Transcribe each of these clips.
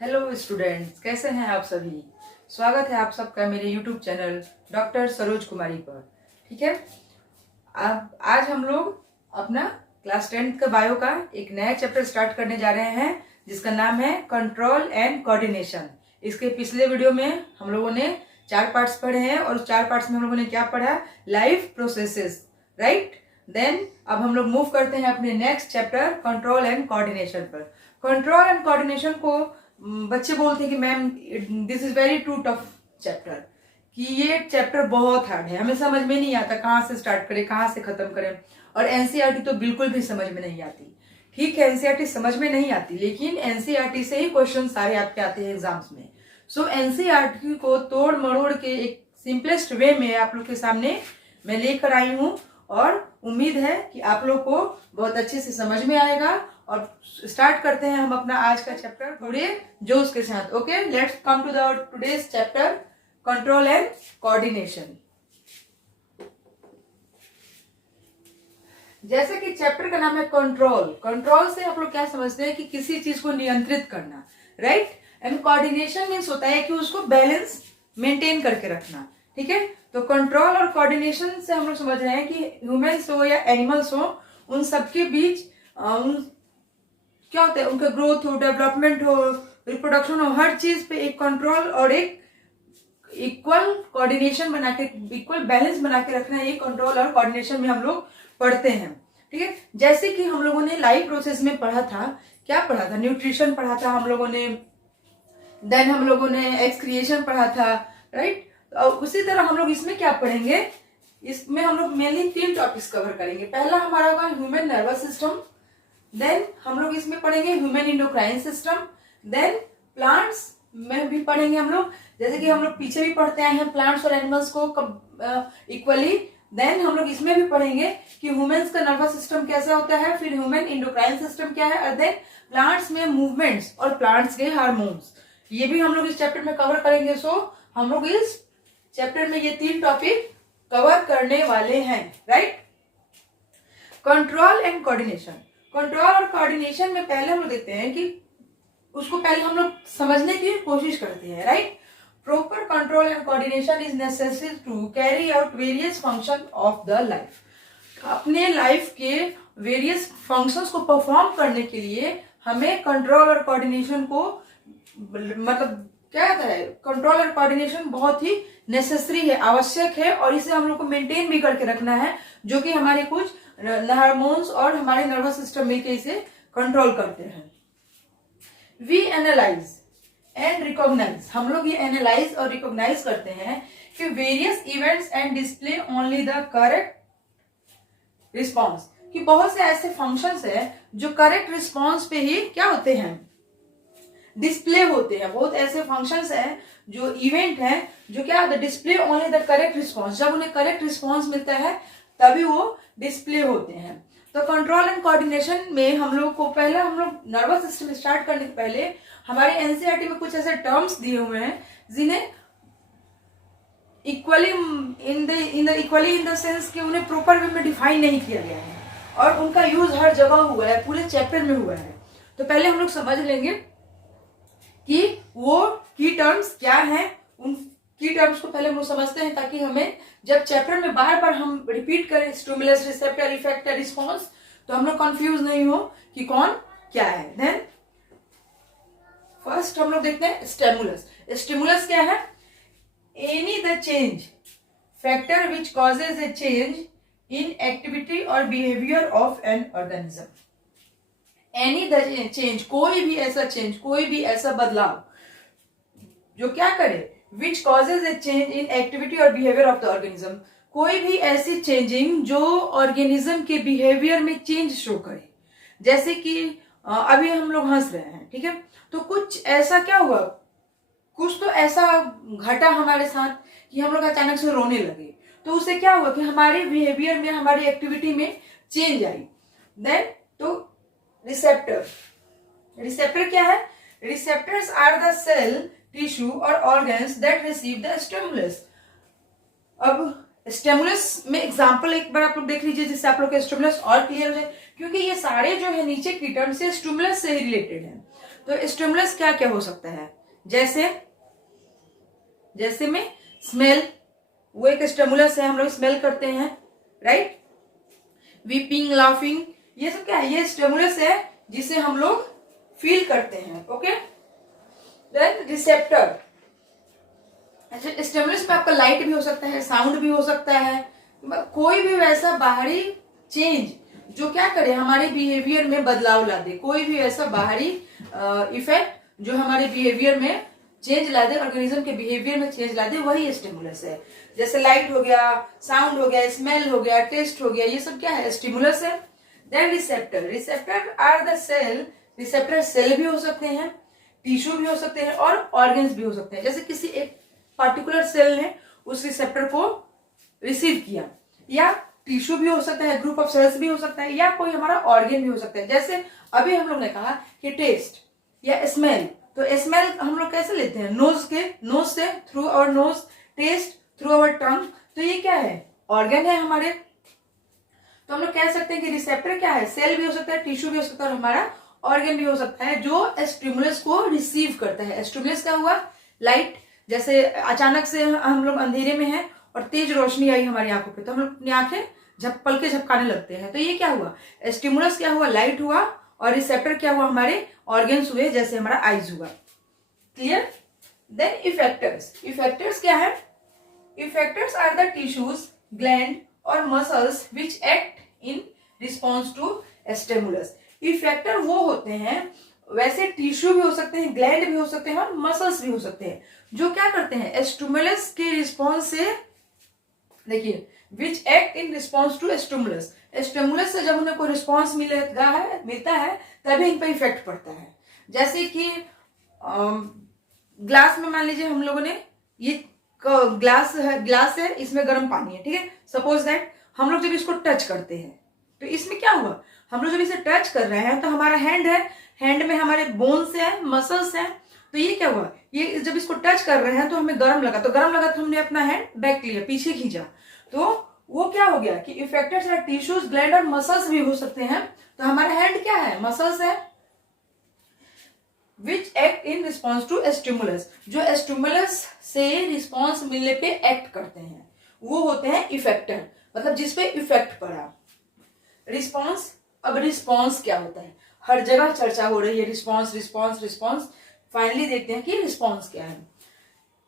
Hello students, कैसे हैं आप सभी। स्वागत है आप सबका मेरे यूट्यूब चैनल डॉक्टर सरोज कुमारी पर। ठीक है, अब आज हम लोग अपना क्लास 10th का बायो का एक नया चैप्टर स्टार्ट करने जा रहे हैं जिसका नाम है कंट्रोल एंड कोऑर्डिनेशन। इसके पिछले वीडियो में हम लोगों ने 4 पार्ट्स पढ़े हैं और उस 4 पार्ट्स में हम लोगों ने क्या पढ़ा, लाइफ प्रोसेसेस, राइट। देन अब हम लोग मूव करते हैं अपने next chapter control and coordination पर। कंट्रोल एंड कोऑर्डिनेशन को बच्चे बोलते हैं कि ma'am this is very too tough chapter, कि ये चैप्टर बहुत हार्ड है, हमें समझ में नहीं आता कहाँ से स्टार्ट करें कहाँ से खत्म करें। और एनसीईआरटी तो बिल्कुल भी समझ में नहीं आती। ठीक है, एनसीईआरटी समझ में नहीं आती, लेकिन एनसीईआरटी से ही क्वेश्चन सारे आपके आते हैं एग्जाम्स में। सो एनसीईआरटी को तोड़ मरोड़ के एक सिंपलेस्ट वे में आप लोग के सामने मैं लेकर आई हूँ और उम्मीद है कि आप लोग को बहुत अच्छे से समझ में आएगा। और स्टार्ट करते हैं हम अपना आज का चैप्टर पूरे जोश के साथ। Okay, let's come to the today's chapter control and coordination. जैसे कि चैप्टर का नाम है कंट्रोल। कंट्रोल से आप लोग क्या समझते हैं कि किसी चीज को नियंत्रित करना, राइट। एंड कोऑर्डिनेशन मीन्स होता है कि उसको बैलेंस मेंटेन करके रखना। ठीक है, तो कंट्रोल और कोऑर्डिनेशन से हम लोग समझ रहे हैं कि ह्यूमंस हो या एनिमल्स हो, उन सबके बीच क्या होता है, उनका ग्रोथ हो, डेवलपमेंट हो, रिप्रोडक्शन हो, हर चीज पे एक कंट्रोल और एक इक्वल कोऑर्डिनेशन बना के, इक्वल बैलेंस बना के रखना, ये कंट्रोल और कोऑर्डिनेशन में हम लोग पढ़ते हैं। ठीक है, जैसे कि हम लोगों ने लाइफ प्रोसेस में पढ़ा था, क्या पढ़ा था, न्यूट्रिशन पढ़ा था हम लोगों ने, देन हम लोगों ने एक्सक्रिएशन पढ़ा था, राइट। और उसी तरह हम लोग इसमें क्या पढ़ेंगे, इसमें हम लोग मेनली 3 टॉपिक्स कवर करेंगे। पहला हमारा होगा ह्यूमन नर्वस सिस्टम, देन हम लोग इसमें पढ़ेंगे human endocrine system, then plants में भी पढ़ेंगे हम लोग, जैसे कि हम लोग पीछे भी पढ़ते आए हैं प्लांट्स और एनिमल्स को इक्वली। देन हम लोग इसमें भी पढ़ेंगे कि ह्यूमंस का नर्वस सिस्टम कैसा होता है, फिर ह्यूमन इंडोक्राइन सिस्टम क्या है, और देन प्लांट्स में मूवमेंट्स और प्लांट्स के हार्मोन्स, ये भी हम लोग इस चैप्टर में कवर करेंगे। सो हम लोग इस चैप्टर में ये 3 टॉपिक कवर करने वाले हैं, right. Control and coordination. Control और कोऑर्डिनेशन में पहले हम लोग देखते हैं कि उसको पहले हम लोग समझने की कोशिश करते हैं, right. Proper control and coordination is necessary to carry out various function of the life. अपने लाइफ के वेरियस फंक्शंस को परफॉर्म करने के लिए हमें कंट्रोल और कोऑर्डिनेशन को, मतलब क्या कहता है, कंट्रोल और कोऑर्डिनेशन बहुत ही नेसेसरी है, आवश्यक है, और इसे हम लोग को मेंटेन भी करके रखना है, जो कि हमारे कुछ हार्मोन्स और हमारे नर्वस सिस्टम मिलकर इसे कंट्रोल करते हैं। वी एनालाइज एंड रिकॉग्नाइज, हम लोग ये एनालाइज और रिकॉग्नाइज करते हैं कि various events and display only the correct response, कि बहुत से ऐसे फंक्शंस है जो करेक्ट रिस्पॉन्स पे ही क्या होते हैं, डिस्प्ले होते हैं। बहुत ऐसे फंक्शंस हैं जो इवेंट हैं जो क्या होता है, display only the correct response, जब उन्हें करेक्ट रिस्पॉन्स मिलता है तभी वो डिस्प्ले होते हैं। तो कंट्रोल एंड कोऑर्डिनेशन में हम लोग को पहले, हम लोग नर्वस सिस्टम स्टार्ट करने के पहले हमारे एनसीईआरटी में कुछ ऐसे टर्म्स दिए हुए हैं जिन्हें इक्वली इन द सेंस कि उन्हें प्रॉपर वे में डिफाइन नहीं किया गया है और उनका यूज हर जगह हुआ है, पूरे चैप्टर में हुआ है। तो पहले हम लोग समझ लेंगे कि वो की टर्म्स क्या हैं। उन की टर्म्स को पहले हम लोग समझते हैं ताकि हमें जब चैप्टर में बार बार हम रिपीट करें स्टिमुलस, रिसेप्टर, इफेक्टर, रिस्पॉन्स, तो हम लोग कंफ्यूज नहीं हो कि कौन क्या है। देन फर्स्ट हम लोग देखते हैं स्टिमुलस। स्टिमुलस क्या है, any the change factor which causes a change in activity और behaviour of an organism. Any the change, कोई भी ऐसा चेंज, कोई भी ऐसा बदलाव जो क्या करे, विच causes a change in activity और बिहेवियर ऑफ द ऑर्गेनिज्म, कोई भी ऐसी चेंजिंग जो ऑर्गेनिज्म के बिहेवियर में चेंज शो करे। जैसे कि अभी हम लोग हंस रहे हैं, ठीक है, तो कुछ ऐसा क्या हुआ, कुछ तो ऐसा घटा हमारे साथ कि हम लोग अचानक से रोने लगे, तो उससे क्या हुआ कि हमारे बिहेवियर में, हमारी एक्टिविटी में चेंज आई। देन तो रिसेप्टर, रिसेप्टर क्या है, receptors are the cell, tissue और organs that receive the stimulus. अब स्टिमुलस में एग्जांपल एक बार आप लोग देख लीजिए जिससे आप लोग का स्टिमुलस और क्लियर हो जाए, क्योंकि ये सारे जो है नीचे की टर्म से स्टिमुलस से ही रिलेटेड है। तो स्टिमुलस क्या क्या हो सकता है, जैसे में स्मेल, वो एक स्टिमुलस है, हम लोग स्मेल करते हैं, राइट। वीपिंग, लाफिंग, ये सब क्या है, ये स्टिमुलस है जिसे हम लोग फील करते हैं, ओके। देन रिसेप्टर, अच्छा स्टिमुलस में आपका लाइट भी हो सकता है, साउंड भी हो सकता है, कोई भी वैसा बाहरी चेंज जो क्या करे हमारे बिहेवियर में बदलाव ला दे, कोई भी ऐसा बाहरी इफेक्ट जो हमारे बिहेवियर में चेंज ला दे, ऑर्गेनिज्म के बिहेवियर में चेंज ला दे, वही स्टिमुलस है। जैसे लाइट हो गया, साउंड हो गया, स्मेल हो गया, टेस्ट हो गया, ये सब क्या है, स्टिमुलस है। Then receptor, receptor are the cell, receptor cell भी हो सकते हैं, टिश्यू भी हो सकते हैं और ऑर्गन्स भी हो सकते हैं। जैसे किसी एक पार्टिकुलर सेल ने उस रिसेप्टर को रिसीव किया, या टिश्यू भी हो सकता है, ग्रुप ऑफ सेल्स भी हो सकता है, या कोई हमारा ऑर्गन भी हो सकता है। जैसे अभी हम लोग ने कहा कि टेस्ट या स्मेल, तो स्मेल हम लोग कैसे लेते हैं, नोज से, through our nose, taste through our tongue, तो ये क्या है, ऑर्गन है हमारे। तो हम लोग कह सकते हैं कि रिसेप्टर क्या है, सेल भी हो सकता है, टिश्यू भी हो सकता है और हमारा ऑर्गन भी हो सकता है जो स्टिमुलस को रिसीव करता है। स्टिमुलस क्या हुआ, लाइट, जैसे अचानक से हम लोग अंधेरे में हैं और तेज रोशनी आई हमारी आंखों पे, तो हम लोग अपनी आंखें पलके झपकाने लगते हैं, तो ये क्या हुआ, स्टिमुलस क्या हुआ, लाइट हुआ, और रिसेप्टर क्या हुआ, हमारे ऑर्गन्स हुए, जैसे हमारा आईज हुआ। क्लियर। देन इफेक्टर्स, इफेक्टर्स क्या है, effectors are the tissues, gland और muscles which act in response to stimulus. Effector वो होते हैं, वैसे टिश्यू भी हो सकते हैं, ग्लैंड भी हो सकते हैं और मसल्स भी हो सकते हैं, जो क्या करते हैं स्टिमुलस के रिस्पॉन्स से, देखिए which act in response to stimulus, stimulus से जब उन्हें कोई रिस्पॉन्स मिलता है तभी इन पर इफेक्ट पड़ता है। जैसे कि ग्लास में मान लीजिए हम लोगों ने ये ग्लास है, इसमें गर्म पानी है, ठीक है, सपोज दैट हम लोग जब इसको टच करते हैं तो इसमें क्या हुआ, हम लोग जब इसे टच कर रहे हैं तो हमारा हैंड है, हैंड में हमारे बोन्स है, मसल्स हैं, तो ये क्या हुआ, ये जब इसको टच कर रहे हैं तो हमें गर्म लगा, तो हमने अपना हैंड बैक लिया, पीछे खींचा, तो वो क्या हो गया कि इफेक्टेड है टिश्यूज, ग्लैंड और मसल्स भी हो सकते हैं। तो हमारा हैंड क्या है, मसल्स है, which act in response to stimulus, जो स्टिमुलस से रिस्पॉन्स मिलने पे एक्ट करते हैं, वो होते हैं इफेक्टर, मतलब जिसपे इफेक्ट पड़ा। रिस्पॉन्स, अब रिस्पॉन्स क्या होता है, हर जगह चर्चा हो रही है रिस्पॉन्स रिस्पॉन्स रिस्पॉन्स, फाइनली देखते हैं कि रिस्पॉन्स क्या है।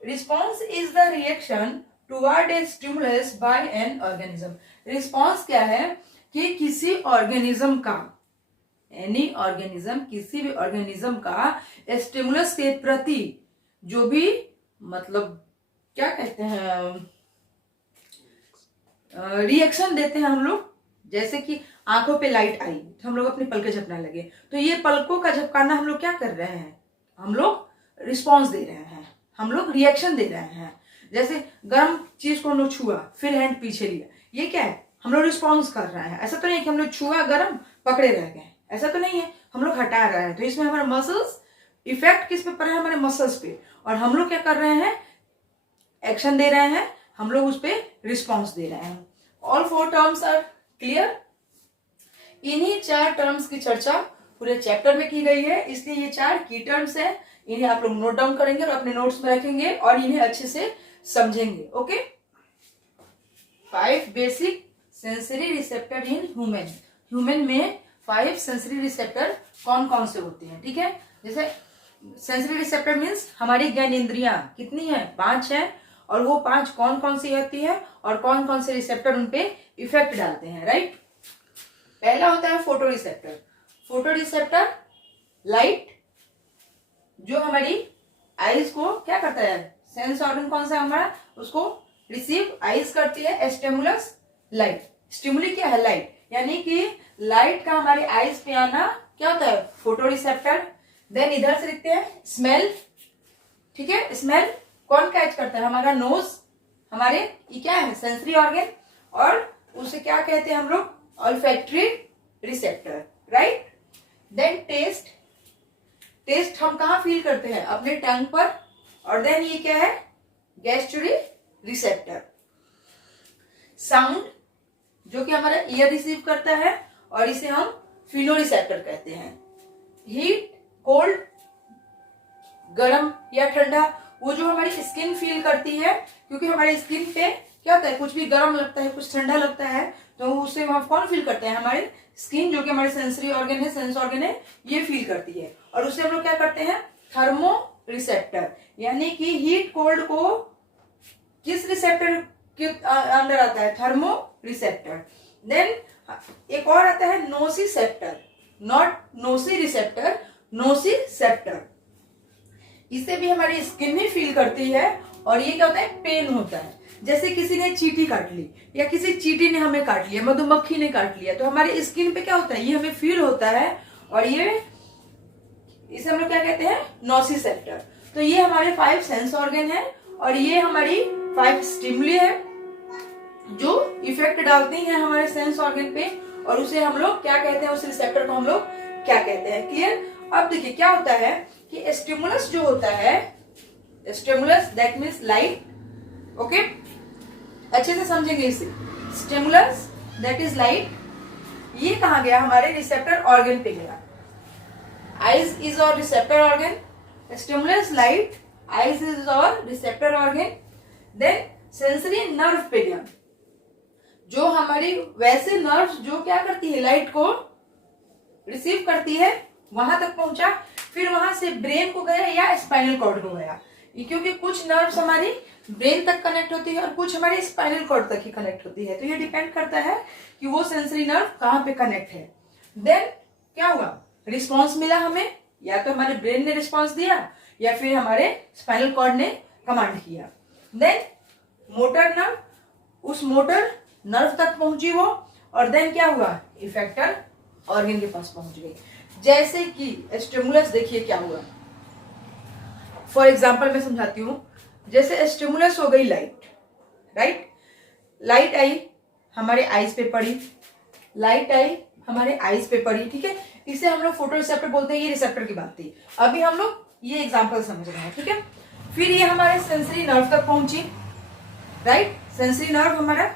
Response is the reaction toward a stimulus by an organism. Response क्या है कि किसी ऑर्गेनिज्म का, एनी ऑर्गेनिज्म, किसी भी ऑर्गेनिज्म का स्टिमुलस के प्रति जो भी, मतलब क्या कहते हैं, रिएक्शन देते हैं हम लोग। जैसे कि आंखों पे लाइट आई तो हम लोग अपनी पलकें झपकने लगे, तो ये पलकों का झपकाना हम लोग क्या कर रहे हैं, हम लोग रिस्पॉन्स दे रहे हैं, हम लोग रिएक्शन दे रहे हैं। जैसे गर्म चीज को हम लोग छुआ, फिर हैंड पीछे लिया, ये क्या है, हम लोग रिस्पॉन्स कर रहे हैं। ऐसा तो नहीं कि हम लोग छुआ गर्म पकड़े रह गए, ऐसा तो नहीं है, हम लोग हटा रहे हैं। तो इसमें हमारे मसल्स, इफेक्ट किस पे पड़ रहा है, हमारे मसल्स पे, और हम लोग क्या कर रहे हैं, एक्शन दे रहे हैं, हम लोग उस पर रिस्पॉन्स दे रहे हैं। All 4 terms are clear. इन्हीं 4 टर्म्स की चर्चा पूरे चैप्टर में की गई है, इसलिए ये 4 की टर्म्स हैं, इन्हें आप लोग नोट डाउन करेंगे और अपने नोट्स में रखेंगे और इन्हें अच्छे से समझेंगे। Okay. 5 basic sensory receptor in human. Human में 5 सेंसरी रिसेप्टर कौन कौन से होते हैं, ठीक है। जैसे सेंसरी रिसेप्टर मीन्स हमारी ज्ञानेंद्रियां कितनी है, 5 है, और वो 5 कौन कौन सी होती है और कौन कौन से रिसेप्टर उनपे इफेक्ट डालते हैं, राइट। पहला होता है photo receptor. Photo receptor light, जो हमारी आईज को क्या करता है, सेंस ऑर्गन कौन सा हमारा, उसको रिसीव आईज करती है, स्टिमुलस लाइट, स्टिमुली क्या है, लाइट, यानी कि लाइट का हमारे आईज पे आना क्या होता है, फोटो रिसेप्टर। देन इधर से लिखते हैं स्मेल, ठीक है, स्मेल कौन कैच करता है, हमारा नोज, हमारे ये क्या है, सेंसरी ऑर्गन, और उसे क्या कहते हैं हम लोग, olfactory receptor, right. Then taste, taste हम कहाँ फील करते हैं, अपने टंग पर, और देन ये क्या है, गैस्ट्री रिसेप्टर। साउंड, जो कि हमारा ईयर रिसीव करता है और इसे हम फिनो रिसेप्टर कहते हैं। हीट, कोल्ड, गर्म या ठंडा, वो जो हमारी स्किन फील करती है, क्योंकि हमारी स्किन पे क्या होता है, कुछ भी गर्म लगता है, कुछ ठंडा लगता है, तो उससे हम कौन फील करते हैं, हमारे स्किन, जो कि हमारे सेंसरी ऑर्गन है, सेंस ऑर्गन है, ये फील करती है। और उससे हम लोग क्या करते हैं, थर्मो रिसेप्टर, यानी कि हीट कोल्ड को किस रिसेप्टर के अंदर आता है, थर्मो रिसेप्टर। देन एक और आता है नोसिसेप्टर, नॉट नोसी रिसेप्टर, नोसिसेप्टर। इससे भी हमारी स्किन ही फील करती है, और ये क्या होता है, पेन होता है। जैसे किसी ने चींटी काट ली, या किसी चींटी ने हमें काट लिया, मधुमक्खी ने काट लिया, तो हमारी स्किन पे क्या होता है, ये हमें फील होता है, और ये इसे हम लोग क्या कहते हैं, नोसिसेप्टर। तो ये हमारे 5 सेंस ऑर्गन है, और ये हमारी 5 स्टिमुली है जो इफेक्ट डालती हैं हमारे सेंस ऑर्गन पे, और उसे हम लोग क्या कहते हैं, उस रिसेप्टर को हम लोग क्या कहते हैं। क्लियर? अब देखिए क्या होता है कि स्टिमुलस जो होता है, stimulus that means light, okay, अच्छे से समझेंगे इसे। स्टिमुलस दैट इज लाइट, ये कहाँ गया, हमारे रिसेप्टर ऑर्गन पे गया। आइज इज और receptor organ, stimulus light, eyes is और receptor organ. Then sensory nerve पे गया, जो हमारी वैसे नर्व जो क्या करती है, लाइट को रिसीव करती है, वहां तक पहुंचा, फिर वहां से ब्रेन को गया या स्पाइनल कॉर्ड को गया, क्योंकि कुछ नर्व्स हमारी ब्रेन तक कनेक्ट होती है और कुछ हमारे स्पाइनल कॉर्ड तक ही कनेक्ट होती है। तो ये डिपेंड करता है कि वो सेंसरी नर्व कहाँ पे कनेक्ट है। देन क्या हुआ, रिस्पॉन्स मिला हमें, या तो हमारे ब्रेन ने रिस्पॉन्स दिया, या फिर हमारे स्पाइनल कॉर्ड ने कमांड किया। देन मोटर नर्व, उस मोटर नर्व तक पहुंची वो, और देन क्या हुआ, इफेक्टर ऑर्गन के पास पहुंच गई। जैसे कि स्टिमुलस, देखिए क्या हुआ, फॉर एग्जाम्पल मैं समझाती हूँ। जैसे स्टिमुलस हो गई लाइट, राइट, लाइट आई हमारे आईज पे पड़ी, लाइट आई हमारे आईज पे पड़ी, ठीक है, इसे हम लोग फोटो रिसेप्टर बोलते हैं, ये रिसेप्टर की बात थी। अभी हम लोग ये एग्जाम्पल समझ रहे हैं, ठीक है। फिर ये हमारे सेंसरी नर्व तक पहुंची, राइट, सेंसरी नर्व हमारा,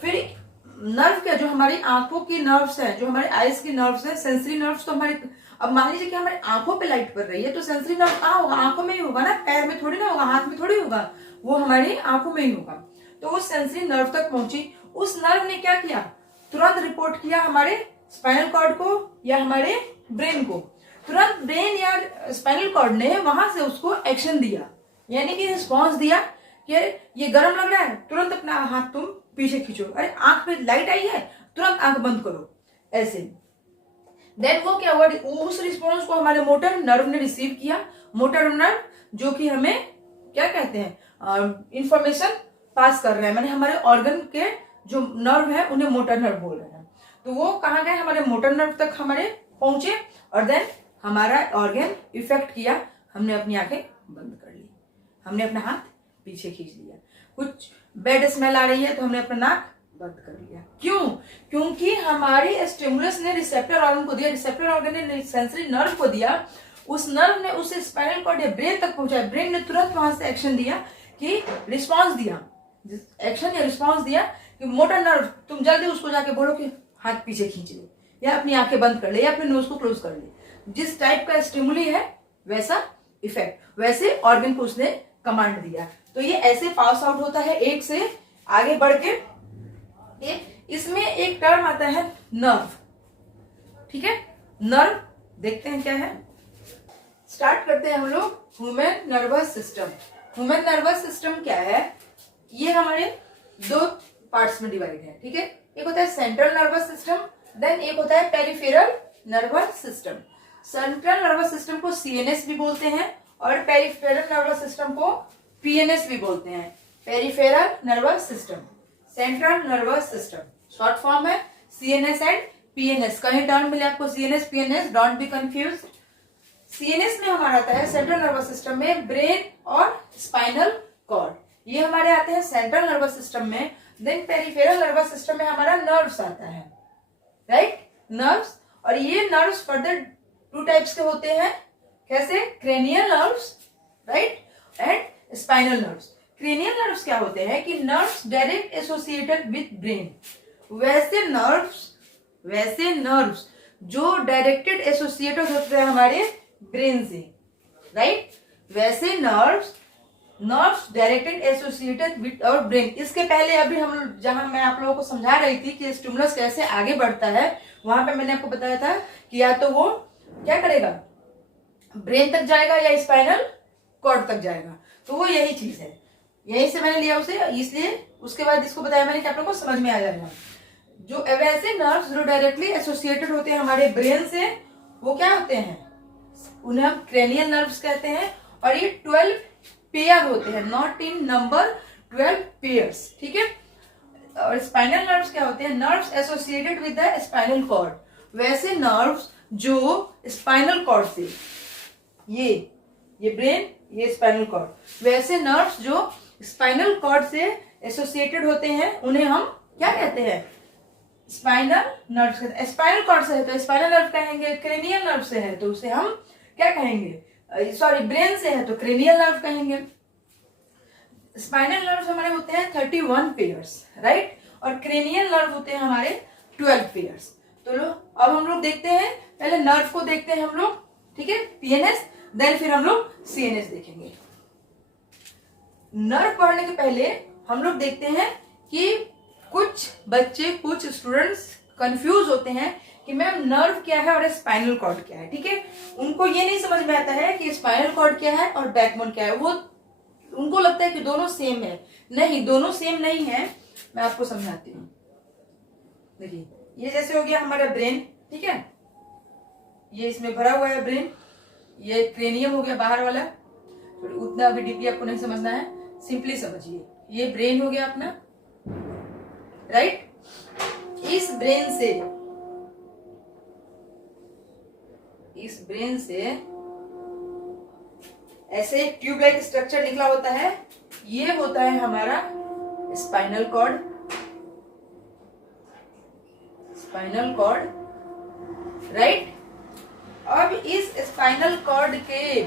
फिर नर्व क्या, जो हमारी आंखों की नर्व्स हैं, जो हमारे आईज की नर्व्स हैं, सेंसरी नर्व्स तो हमारे, अब मान लीजिए कि हमारे आंखों पे लाइट पड़ रही है, तो सेंसरी नर्व कहाँ होगा, आंखों में ही होगा ना, पैर में थोड़ी ना होगा, हाथ में थोड़ी होगा, वो हमारी आंखों में ही होगा। तो वो सेंसरी नर्व तक पहुंची, उस नर्व ने क्या किया, तुरंत रिपोर्ट किया हमारे स्पाइनल कॉर्ड को या हमारे ब्रेन को। तुरंत ब्रेन या स्पाइनल कॉर्ड ने वहां से उसको एक्शन दिया, यानी कि रिस्पॉन्स दिया कि ये गर्म लग रहा है, तुरंत अपना हाथ तुम पीछे खींचो, अरे आंख पे लाइट आई है, तुरंत आंख बंद करो, ऐसे। देन वो क्या हुआ, उस रिस्पॉन्स को हमारे मोटर नर्व ने रिसीव किया, मोटर नर्व जो कि हमें क्या कहते हैं, इंफॉर्मेशन पास कर रहे हैं, माने हमारे ऑर्गन के जो नर्व है उन्हें मोटर नर्व बोल रहे हैं। तो वो कहाँ गए, हमारे मोटर नर्व तक हमारे पहुंचे, और देन हमारा ऑर्गन इफेक्ट किया, हमने अपनी आंखें बंद कर ली, हमने अपना हाथ पीछे खींच लिया, कुछ बैड स्मेल आ रही है तो हमने अपना नाक बंद कर लिया। क्यों? क्योंकि हमारी स्टिमुलस ने रिसेप्टर ऑर्गन को दिया, रिसेप्टर ऑर्गन ने सेंसरी नर्व को दिया, उस नर्व ने उसे स्पाइनल कॉर्ड या ब्रेन तक पहुंचाया, ब्रेन ने तुरंत वहां से एक्शन दिया कि रिस्पॉन्स दिया, एक्शन या रिस्पॉन्स दिया कि मोटर नर्व तुम जल्दी उसको जाके बोलो कि हाथ पीछे खींच ले, या अपनी आंखें बंद कर ले, या अपने नोज को क्लोज कर ले। जिस टाइप का स्टिमुली है वैसा इफेक्ट, वैसे ऑर्गन को उसने कमांड दिया। तो ये ऐसे पास आउट होता है, एक से आगे बढ़ के। इसमें एक टर्म आता है नर्व, ठीक है, नर्व देखते हैं क्या है। स्टार्ट करते हैं हम लोग human nervous system. Human nervous system क्या है, ये हमारे 2 पार्ट्स में डिवाइड है, ठीक है। एक होता है सेंट्रल नर्वस सिस्टम, देन एक होता है peripheral nervous system. Central nervous system को सीएनएस भी बोलते हैं, और पेरिफेरल नर्वस सिस्टम को पीएनएस भी बोलते हैं। Peripheral nervous system, central nervous system, short form है सीएनएस एंड पीएनएस। कहीं टर्म मिले आपको CNS PNS, don't be confuse. CNS में हमारा आता है सेंट्रल नर्वस सिस्टम में ब्रेन और स्पाइनल कॉर्ड, ये हमारे आते हैं सेंट्रल नर्वस सिस्टम में। देन पेरिफेरल नर्वस सिस्टम में हमारा नर्व्स आता है, राइट, नर्व्स। और ये नर्व्स फर्दर 2 टाइप्स के होते हैं, कैसे, cranial nerves, right, and spinal nerves. Cranial nerves क्या होते हैं कि nerves direct associated with brain. वैसे नर्व्स जो डायरेक्टेड एसोसिएटेड होते हैं हमारे ब्रेन से, राइट। वैसे nerves directed associated with our brain. इसके पहले अभी हम जहां मैं आप लोगों को समझा रही थी कि स्टिमुलस कैसे आगे बढ़ता है, वहां पे मैंने आपको बताया था कि या तो वो क्या करेगा, ब्रेन तक जाएगा या स्पाइनल कॉर्ड तक जाएगा। तो वो यही चीज है, यही से मैंने लिया उसे, इसलिए उसके बाद इसको बताया मैंने कि आप लोगों को समझ में आ जाएगा। जो वैसे नर्व्स जो डायरेक्टली एसोसिएटेड होते हैं हमारे ब्रेन से, वो क्या होते हैं, उन्हें हम क्रेनियल नर्व्स कहते हैं। और ये 12 पेयर होते हैं, नॉट इन नंबर, 12 पेयर्स, ठीक है। और स्पाइनल नर्व्स क्या होते हैं, nerves associated with the spinal cord. वैसे नर्व्स जो स्पाइनल कॉर्ड से, ये ब्रेन, ये स्पाइनल कॉर्ड, वैसे नर्व्स जो स्पाइनल कॉर्ड से एसोसिएटेड होते हैं उन्हें हम क्या कहते हैं, स्पाइनल नर्व्स कहते हैं। स्पाइनल कॉर्ड से है तो स्पाइनल नर्व कहेंगे, क्रेनियल नर्व से है तो उसे हम क्या कहेंगे, सॉरी ब्रेन से है तो क्रेनियल नर्व कहेंगे। स्पाइनल नर्व हमारे होते हैं 31 पेयर्स, राइट। और क्रेनियल नर्व होते हैं हमारे 12 पेयर्स। तो लो अब हम लोग देखते हैं, पहले नर्व को देखते हैं हम लोग, ठीक है, पीएनएस, देन फिर हम लोग सीएनएस देखेंगे। नर्व पढ़ने के पहले हम लोग देखते हैं कि कुछ बच्चे, कुछ स्टूडेंट्स कंफ्यूज होते हैं कि मैम नर्व क्या है और स्पाइनल कॉर्ड क्या है, ठीक है। उनको ये नहीं समझ में आता है कि स्पाइनल कॉर्ड क्या है और बैकबोन क्या है। वो उनको लगता है कि दोनों सेम है। नहीं, दोनों सेम नहीं है, मैं आपको समझाती हूँ। देखिए, ये जैसे हो गया हमारा ब्रेन, ठीक है, ये इसमें भरा हुआ है ब्रेन, ये क्रेनियम हो गया बाहर वाला। तो उतना अभी डीपली आपको नहीं समझना है, सिंपली समझिए। ये ब्रेन हो गया अपना, राइट। इस ब्रेन से ऐसे एक ट्यूब लाइक स्ट्रक्चर निकला होता है, ये होता है हमारा स्पाइनल कॉर्ड। राइट। अब इस स्पाइनल कॉर्ड के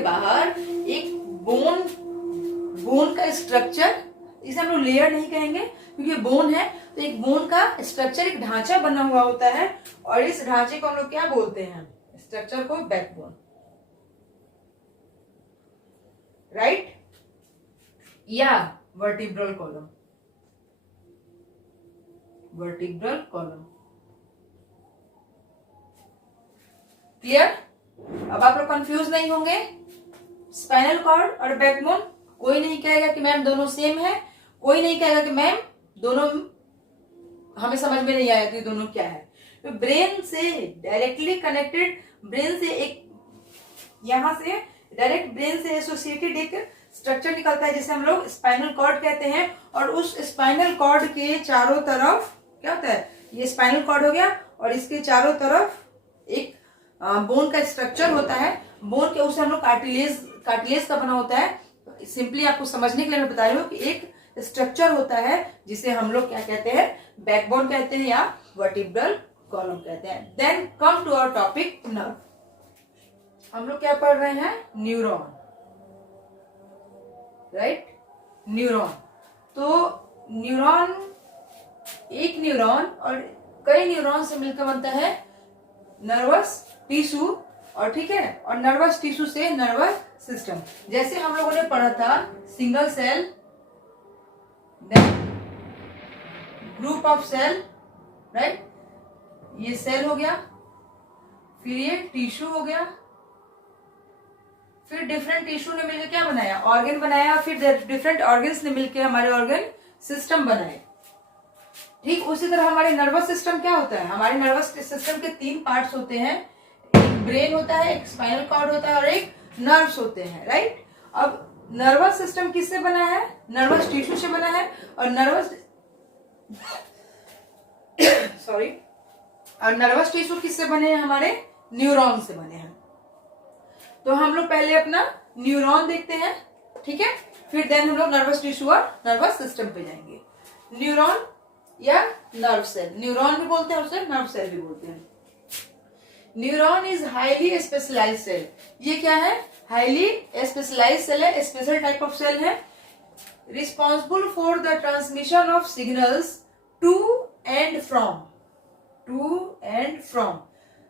बाहर एक बोन का स्ट्रक्चर, इसे हम लोग लेयर नहीं कहेंगे क्योंकि बोन है, तो एक बोन का स्ट्रक्चर, एक ढांचा बना हुआ होता है। और इस ढांचे को हम लोग क्या बोलते हैं, स्ट्रक्चर को बैकबोन, राइट, या वर्टिब्रल कॉलम। क्लियर। अब आप लोग कंफ्यूज नहीं होंगे। स्पाइनल कॉर्ड और बैकबोन, कोई नहीं कहेगा कि मैम दोनों सेम है, कोई नहीं कहेगा कि मैम दोनों हमें समझ में नहीं आया कि दोनों क्या है। तो ब्रेन से डायरेक्टली कनेक्टेड, ब्रेन से एक, यहां से डायरेक्ट ब्रेन से एसोसिएटेड एक स्ट्रक्चर निकलता है जिसे हम लोग स्पाइनल कॉर्ड कहते हैं। और उस स्पाइनल कॉर्ड के चारों तरफ क्या होता है, ये स्पाइनल कॉर्ड हो गया और इसके चारों तरफ एक बोन का स्ट्रक्चर होता है। बोन के उसे हम लोग कार्टिलेज का बना होता है। सिंपली आपको समझने के लिए मैं बता रही हूँ कि एक स्ट्रक्चर होता है जिसे हम लोग क्या कहते हैं, बैकबोन कहते हैं या वर्टिब्रल कॉलम कहते हैं। Then come to our topic nerve. हम लोग क्या पढ़ रहे हैं, न्यूरॉन, राइट, न्यूरॉन। तो न्यूरॉन, एक न्यूरॉन और कई न्यूरॉन से मिलकर बनता है नर्वस टिश्यू, और ठीक है, और नर्वस टिश्यू से नर्वस सिस्टम। जैसे हम लोगों ने पढ़ा था single cell, then group of cell, right, ये सेल हो गया, फिर ये टिश्यू हो गया, फिर डिफरेंट टिश्यू ने मिलकर क्या बनाया, ऑर्गन बनाया, फिर डिफरेंट ऑर्गन्स ने मिलकर हमारे ऑर्गन सिस्टम बनाए। ठीक उसी तरह हमारे नर्वस सिस्टम क्या होता है, हमारे नर्वस सिस्टम के 3 पार्ट्स होते हैं, एक ब्रेन होता है, एक स्पाइनल कॉर्ड होता है और एक नर्व्स होते हैं, राइट। अब नर्वस सिस्टम किससे बना है, नर्वस टिश्यू से बना है, और नर्वस टिश्यू किससे बने हैं, हमारे न्यूरॉन से बने हैं। तो हम लोग पहले अपना न्यूरॉन देखते हैं, ठीक है, फिर देन हम लोग नर्वस टिश्यू और नर्वस सिस्टम पे जाएंगे। न्यूरॉन या नर्व सेल, न्यूरॉन भी बोलते हैं, उसे नर्व सेल भी बोलते हैं। Neuron is highly specialized cell. ये क्या है, हाईली स्पेशलाइज्ड सेल है, स्पेशल टाइप ऑफ सेल है। Responsible for the transmission of signals to and from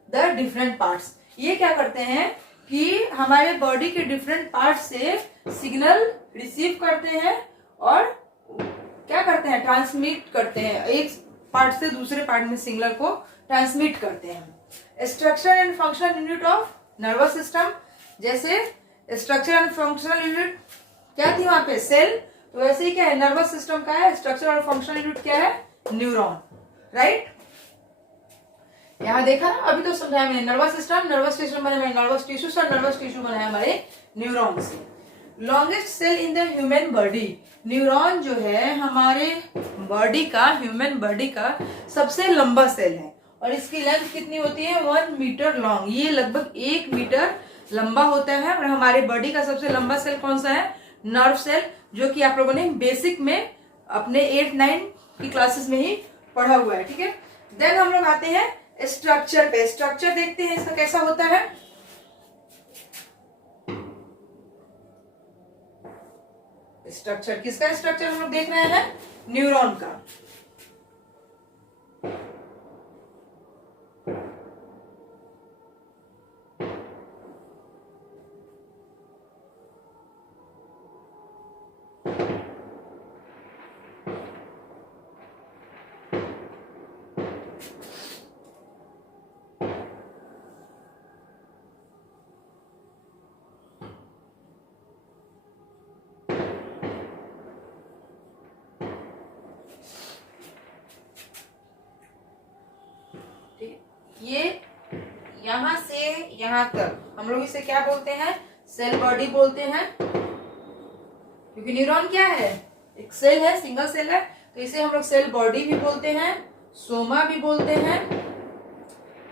the different parts. ये क्या करते हैं कि हमारे बॉडी के डिफरेंट पार्ट से सिग्नल रिसीव करते हैं और क्या करते हैं, ट्रांसमिट करते हैं, एक पार्ट से दूसरे पार्ट में सिग्नल को ट्रांसमिट करते हैं। Structure and functional unit of nervous system, जैसे स्ट्रक्चर एंड फंक्शनल यूनिट क्या थी वहां पे, सेल, तो वैसे ही क्या है नर्वस सिस्टम का है स्ट्रक्चर और फंक्शनल यूनिट क्या है, न्यूरॉन, राइट। यहां देखा ना, अभी तो समझाया मैंने, नर्वस सिस्टम बना है नर्वस टिश्यू और नर्वस टिश्यू बना है हमारे न्यूरॉन से। Longest cell in the human body, neuron जो है हमारे बॉडी का, ह्यूमन बॉडी का सबसे लंबा सेल है और इसकी लेंथ कितनी होती है, 1 मीटर लॉन्ग, ये लगभग 1 मीटर लंबा होता है। और हमारे बॉडी का सबसे लंबा सेल कौन सा है, नर्व सेल, जो कि आप लोगों ने बेसिक में अपने 8-9 की क्लासेस में ही पढ़ा हुआ है, ठीक है। देन हम लोग आते हैं स्ट्रक्चर पे, स्ट्रक्चर देखते हैं इसका कैसा होता है। स्ट्रक्चर किसका स्ट्रक्चर हम लोग देख रहे हैं, न्यूरॉन का। ये यहां से यहां तक हम लोग इसे क्या बोलते हैं, सेल बॉडी बोलते हैं, क्योंकि न्यूरॉन क्या है, एक सेल है, सिंगल सेल है, तो इसे हम लोग सेल बॉडी भी बोलते हैं, सोमा भी बोलते हैं,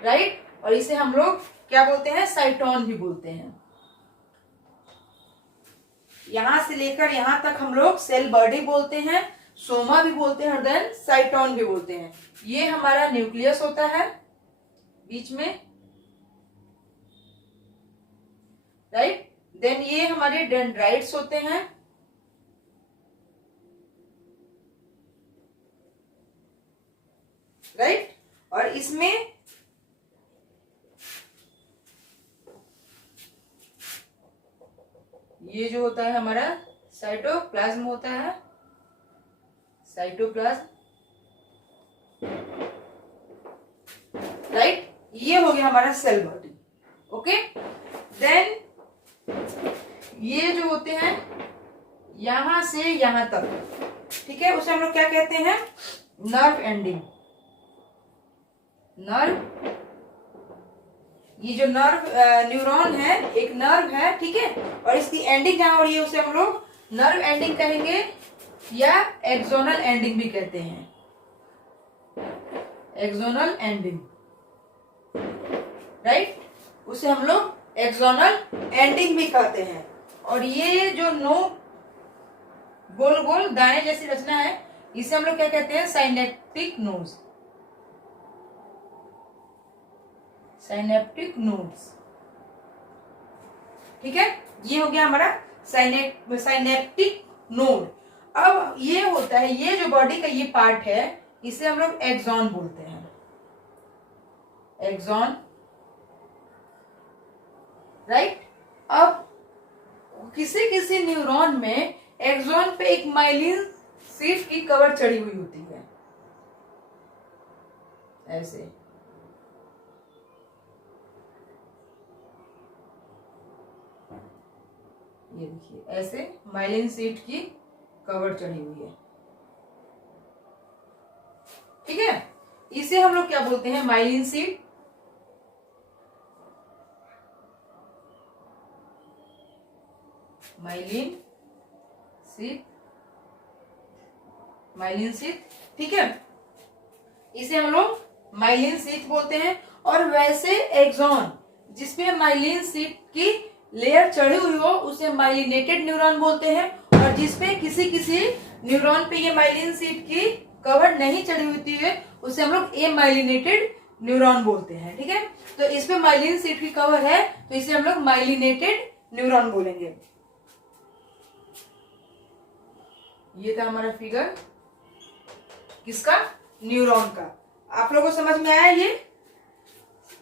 राइट। और इसे हम लोग क्या बोलते हैं, साइटोन भी बोलते हैं। यहां से लेकर यहां तक हम लोग सेल बॉडी बोलते हैं, सोमा भी बोलते हैं और देन साइटोन भी बोलते हैं। ये हमारा न्यूक्लियस होता है बीच में, राइट। देन ये हमारे डेंड्राइट्स होते हैं, राइट। और इसमें ये जो होता है हमारा साइटोप्लाज्म होता है, साइटोप्लाज्म, राइट। ये हो गया हमारा सेल बॉडी, ओके। देन ये जो होते हैं यहां से यहां तक, ठीक है, उसे हम लोग क्या कहते हैं, नर्व एंडिंग, नर्व। ये जो नर्व न्यूरॉन है एक नर्व है, ठीक है, और इसकी एंडिंग जहां हो रही है उसे हम लोग नर्व एंडिंग कहेंगे या एक्सोनल एंडिंग भी कहते हैं, एक्सोनल एंडिंग, राइट। उसे हम लोग एक्सोनल एंडिंग भी कहते हैं। और ये जो नो गोल गोल दाने जैसी रचना है इसे हम लोग क्या कहते हैं, साइनेप्टिक नोड्स, साइनेप्टिक नोड्स, ठीक है। ये हो गया हमारा साइनेप्टिक नोड। अब ये होता है, ये जो बॉडी का ये पार्ट है इसे हम लोग एक्सॉन बोलते हैं, एक्सॉन, राइट। अब किसी किसी न्यूरॉन में एक्सॉन पे एक माइलिन शीट की कवर चढ़ी हुई होती है, ऐसे, ये देखिए ऐसे माइलिन शीट की कवर चढ़ी हुई है, ठीक है। इसे हम लोग क्या बोलते हैं, myelin sheath, myelin sheath, myelin sheath, ठीक है। इसे हम लोग माइलिन शीट बोलते हैं। और वैसे एक्सॉन जिसपे माइलिन शीट की लेयर चढ़ी हुई हो उसे माइलिनेटेड न्यूरॉन बोलते हैं, और जिसपे किसी किसी न्यूरॉन पे ये माइलिन शीट की कवर नहीं चढ़ी होती है उसे हम लोग ए माइलिनेटेड न्यूरॉन बोलते हैं, ठीक है। तो इसपे माइलिन शीट की कवर है तो इसे हम लोग माइलिनेटेड न्यूरॉन बोलेंगे। ये था हमारा फिगर किसका, न्यूरॉन का। आप लोगों को समझ में आया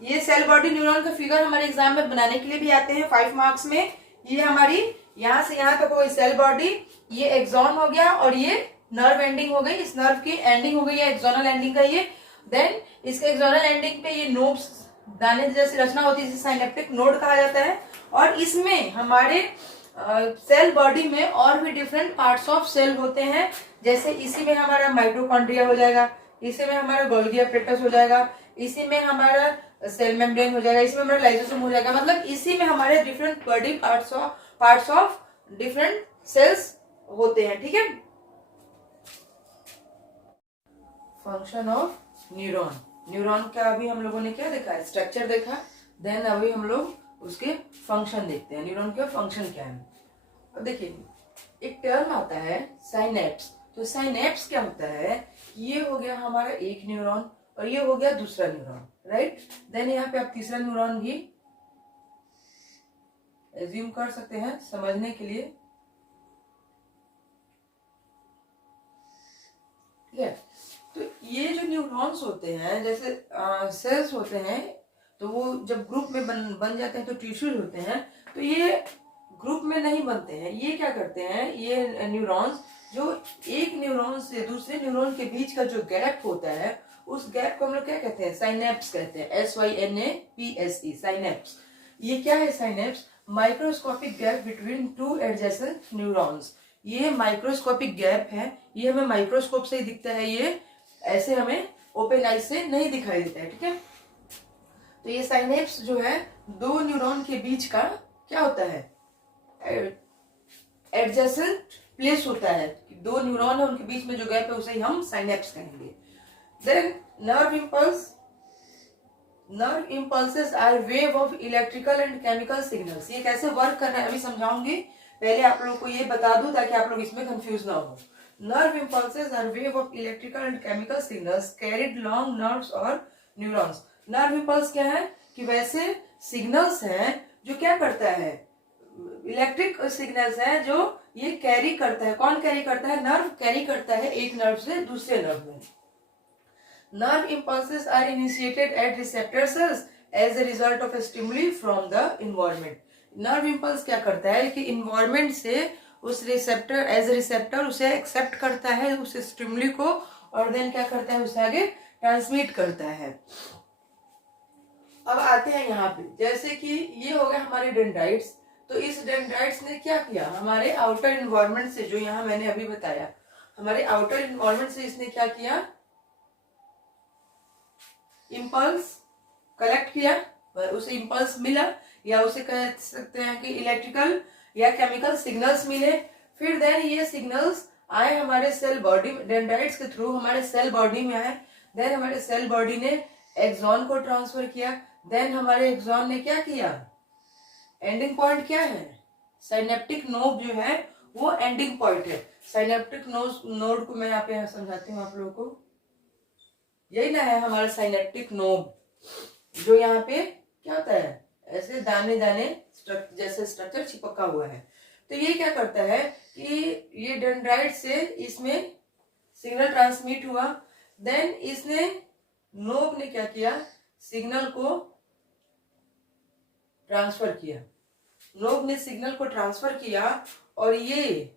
ये सेल बॉडी न्यूरॉन का फिगर हमारे एग्जाम में बनाने के लिए भी आते हैं 5 मार्क्स में। ये हमारी यहां से यहां तक हो गई सेल बॉडी, ये एक्सॉन हो गया और ये नर्व एंडिंग हो गई, इस नर्व की एंडिंग हो गई है एक्सोनल एंडिंग का ये। देन इसके एक्सोनल एंडिंग पे ये नोड्स दाने जैसी रचना होती है जिसे साइनेप्टिक नोड कहा जाता है। और इसमें हमारे सेल बॉडी में और भी डिफरेंट पार्ट्स ऑफ सेल होते हैं, जैसे इसी में हमारा माइटोकॉन्ड्रिया हो जाएगा, इसी में हमारा गोल्गी एपरेटस हो जाएगा, इसी में हमारा सेल मेम्ब्रेन हो जाएगा, इसमें हमारा लाइसोसोम हो जाएगा। मतलब इसी में हमारे different body parts of different cells होते हैं। ठीक है, फंक्शन ऑफ न्यूरॉन। न्यूरॉन का अभी हम लोगों ने क्या देखा, स्ट्रक्चर देखा। देन अभी हम लोग उसके फंक्शन देखते हैं, न्यूरॉन का फंक्शन क्या है। अब देखिए एक टर्म आता है साइनेप्स। तो साइनेप्स क्या होता है, ये हो गया हमारा एक न्यूरॉन और ये हो गया दूसरा न्यूरॉन, राइट। देन यहाँ पे आप तीसरा न्यूरॉन भी एज्यूम कर सकते हैं समझने के लिए, ठीक है। तो ये जो न्यूरॉन्स होते हैं जैसे सेल्स होते हैं, तो वो जब ग्रुप में बन जाते हैं तो टिश्यूज होते हैं, तो ये ग्रुप में नहीं बनते हैं। ये क्या करते हैं, ये न्यूरॉन्स जो एक न्यूरॉन से दूसरे न्यूरॉन के बीच का जो गैप होता है, उस गैप को हम लोग क्या कहते हैं, साइनेप्स कहते हैं, SYNAPSE, साइनेप्स। ये क्या है synapse, microscopic gap between two adjacent neurons. ये माइक्रोस्कोपिक गैप है, ये हमें माइक्रोस्कोप से ही दिखता है, ये ऐसे हमें ओपन आइज से नहीं दिखाई देता है, ठीक है। तो ये साइनेप्स जो है दो न्यूरॉन के बीच का क्या होता है, एडजेसेंट प्लेस होता है। दो न्यूरॉन है उनके बीच में जो गैप है उसे ही हम साइनेप्स कहेंगे। Then nerve impulses are wave of electrical and chemical signals. ये कैसे वर्क कर रहा है अभी समझाऊंगी, पहले आप लोगों को ये बता दूं ताकि आप लोग इसमें कंफ्यूज ना हो। Nerve impulses are wave of electrical and chemical signals carried long nerves और न्यूरॉन्स। नर्व इम्पल्स क्या है कि वैसे सिग्नल्स हैं जो क्या करता है, इलेक्ट्रिक सिग्नल्स हैं जो ये कैरी करता है। कौन कैरी करता है, नर्व कैरी करता है एक नर्व से दूसरे नर्व में। Nerve impulses are initiated at receptor cells as a result of stimuli from the environment. Nerve impulse क्या करता है कि इन्वायरमेंट से उस रिसेप्टर, एज ए रिसेप्टर उसे एक्सेप्ट करता है उस स्टिमुली को, और देन क्या करता है उसे आगे ट्रांसमिट करता है। अब आते हैं यहाँ पे, जैसे कि ये हो गया हमारे डेंड्राइट्स। तो इस डेंड्राइट्स ने क्या किया, हमारे आउटर इन्वायरमेंट से, जो यहाँ मैंने अभी बताया, हमारे आउटर इन्वायरमेंट से इसने क्या किया, इम्पल्स कलेक्ट किया, उसे इम्पल्स मिला, या उसे कह सकते हैं कि इलेक्ट्रिकल या केमिकल सिग्नल्स मिले। फिर देन ये सिग्नल्स आए हमारे सेल बॉडी, डेंड्राइट्स के थ्रू हमारे सेल बॉडी में आए। देन हमारे सेल बॉडी ने एक्सॉन को ट्रांसफर किया। देन हमारे एक्सॉन ने क्या किया, एंडिंग पॉइंट क्या है, साइनेप्टिक नोड जो है वो एंडिंग पॉइंट है। साइनेप्टिक नोड को मैं यहाँ पे समझाती हूँ आप लोगों को। यही ना है हमारा साइनेप्टिक नोड, जो यहाँ पे क्या होता है, ऐसे दाने दाने जैसे स्ट्रक्चर चिपका हुआ है। तो ये क्या करता है कि ये डेंड्राइट से इसमें सिग्नल ट्रांसमिट हुआ। देन इसने, नोब ने क्या किया, सिग्नल को ट्रांसफर किया। नोब ने सिग्नल को ट्रांसफर किया और ये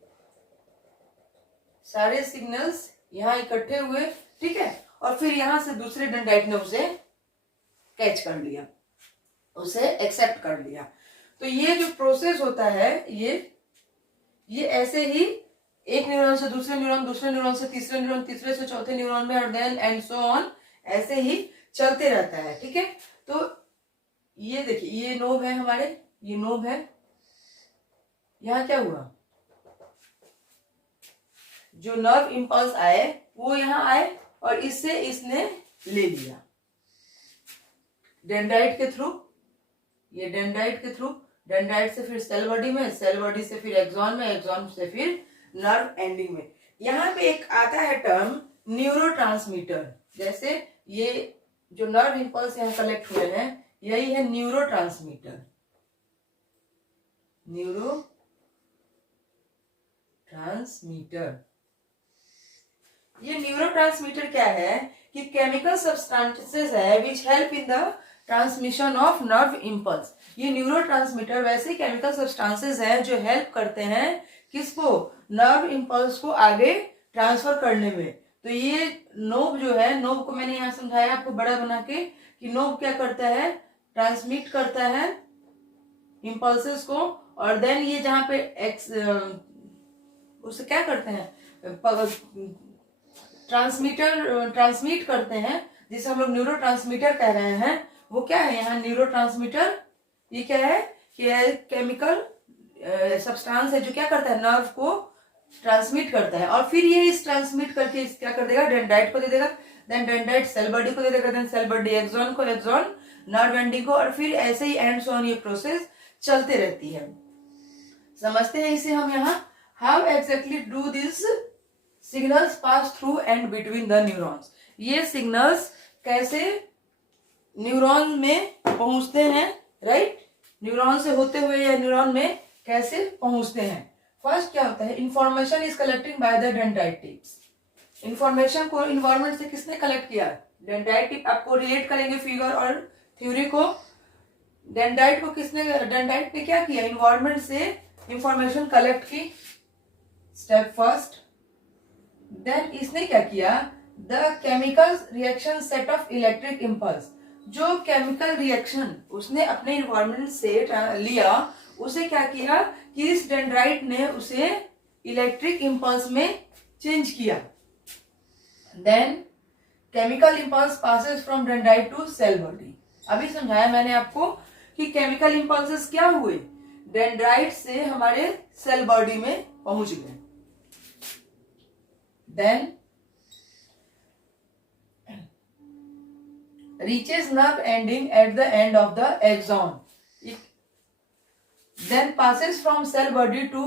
सारे सिग्नल्स यहाँ इकट्ठे हुए, ठीक है। और फिर यहां से दूसरे डेंड्राइट ने उसे कैच कर लिया, उसे एक्सेप्ट कर लिया। तो ये जो प्रोसेस होता है ये ऐसे ही एक न्यूरॉन से दूसरे न्यूरॉन, दूसरे न्यूरॉन से तीसरे न्यूरॉन, तीसरे से चौथे न्यूरॉन में, और देन एंड सो ऑन, ऐसे ही चलते रहता है, ठीक है। तो ये देखिए ये नोब है हमारे, ये नोब है। यहां क्या हुआ, जो नर्व इंपल्स आए वो यहां आए और इससे इसने ले लिया डेंड्राइट के थ्रू, ये डेंड्राइट के थ्रू, डेंड्राइट से फिर सेल बॉडी में, सेल बॉडी से फिर एक्सॉन में, एक्सॉन से फिर नर्व एंडिंग में। यहाँ पे एक आता है टर्म न्यूरोट्रांसमीटर। जैसे ये जो नर्व इंपल्स यहाँ कलेक्ट हुए हैं यही है न्यूरोट्रांसमीटर, न्यूरोट्रांसमीटर, ये न्यूरोट्रांसमीटर क्या है कि केमिकल सब्सटेंसेस है which help in the transmission of nerve impulse. ये न्यूरोट्रांसमीटर वैसे केमिकल सब्सटेंसेस हैं जो हेल्प करते हैं किसको, नर्व इम्पल्स को आगे ट्रांसफर करने में। तो ये नोब जो है, नोब को मैंने यहाँ समझाया आपको बड़ा बना के कि नोब क्या करता है, ट्रांसमिट करता है इम्पल्सेस को, और देन ये जहां पे उसे क्या करते हैं, ट्रांसमिट करते हैं, जिसे हम लोग न्यूरो ट्रांसमीटर कह रहे हैं। वो क्या है यहाँ न्यूरो ट्रांसमीटर, ये क्या है कि केमिकल सब्सटेंस है जो क्या करता है, नर्व को ट्रांसमिट करता है, और फिर ये इस ट्रांसमिट करके क्या कर देगा, डेंड्राइट को दे देगा, देन डेंड्राइट सेल बॉडी को दे देगा, देन सेल बॉडी एक्सॉन को, एक्सॉन नर्व एंडिंग को, और फिर ऐसे ही एंड सो ऑन ये प्रोसेस चलते रहती है। समझते हैं इसे हम यहाँ, how exactly do this signals pass through and between the neurons. ये सिग्नल्स कैसे न्यूरॉन में पहुंचते हैं, राइट, न्यूरॉन से होते हुए या न्यूरॉन में कैसे पहुंचते हैं। फर्स्ट क्या होता है, information is collecting by the dendrite tips. Information को इन्वायरमेंट से किसने कलेक्ट किया, डेंड्राइट टिप। आपको रिलेट करेंगे फिगर और थ्योरी को। डेंड्राइट को किसने, डेंड्राइट ने क्या किया, इन्वायरमेंट से इंफॉर्मेशन कलेक्ट की, स्टेप फर्स्ट। देन इसने क्या किया, the chemical reaction set of electric impulse. जो केमिकल रिएक्शन उसने अपने इन्वायरमेंट से लिया, उसे क्या किया कि इस डेंड्राइट ने उसे इलेक्ट्रिक इम्पल्स में चेंज किया। Then chemical impulse passes from dendrite to cell body. अभी समझाया मैंने आपको कि केमिकल इम्पल्सेस क्या हुए, डेंड्राइट से हमारे सेल बॉडी में पहुंच गए। Then reaches nerve ending at the end of the axon, then passes from cell body to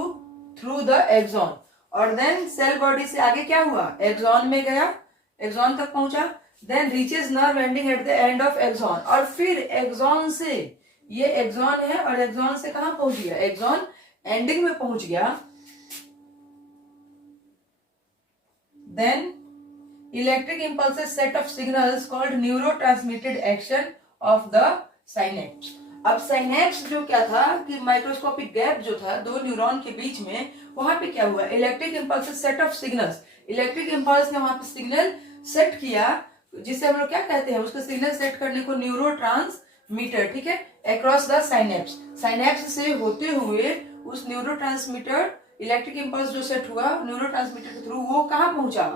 through the axon, और then cell body से आगे क्या हुआ, axon में गया, axon तक पहुंचा, then reaches nerve ending at the end of axon, और फिर axon से, ये axon है और axon से कहां पहुंच गया, axon ending में पहुंच गया। then electric impulses set of signals called neurotransmitted action of the synapse। अब साइनेप्स जो क्या था कि माइक्रोस्कोपिक गैप जो था दो न्यूरॉन के बीच में, वहां पे क्या हुआ, electric impulses set of signals, electric impulse ने वहां पे सिग्नल सेट किया, जिसे हम लोग क्या कहते हैं, उसको सिग्नल सेट करने को न्यूरोट्रांसमीटर, ठीक है, अक्रॉस द साइनेप्स। साइनेप्स से होते हुए उस न्यूरोट्रांसमीटर, इलेक्ट्रिक इम्पल्स जो सेट हुआ न्यूरोट्रांसमीटर के थ्रू, वो कहां पहुंचा,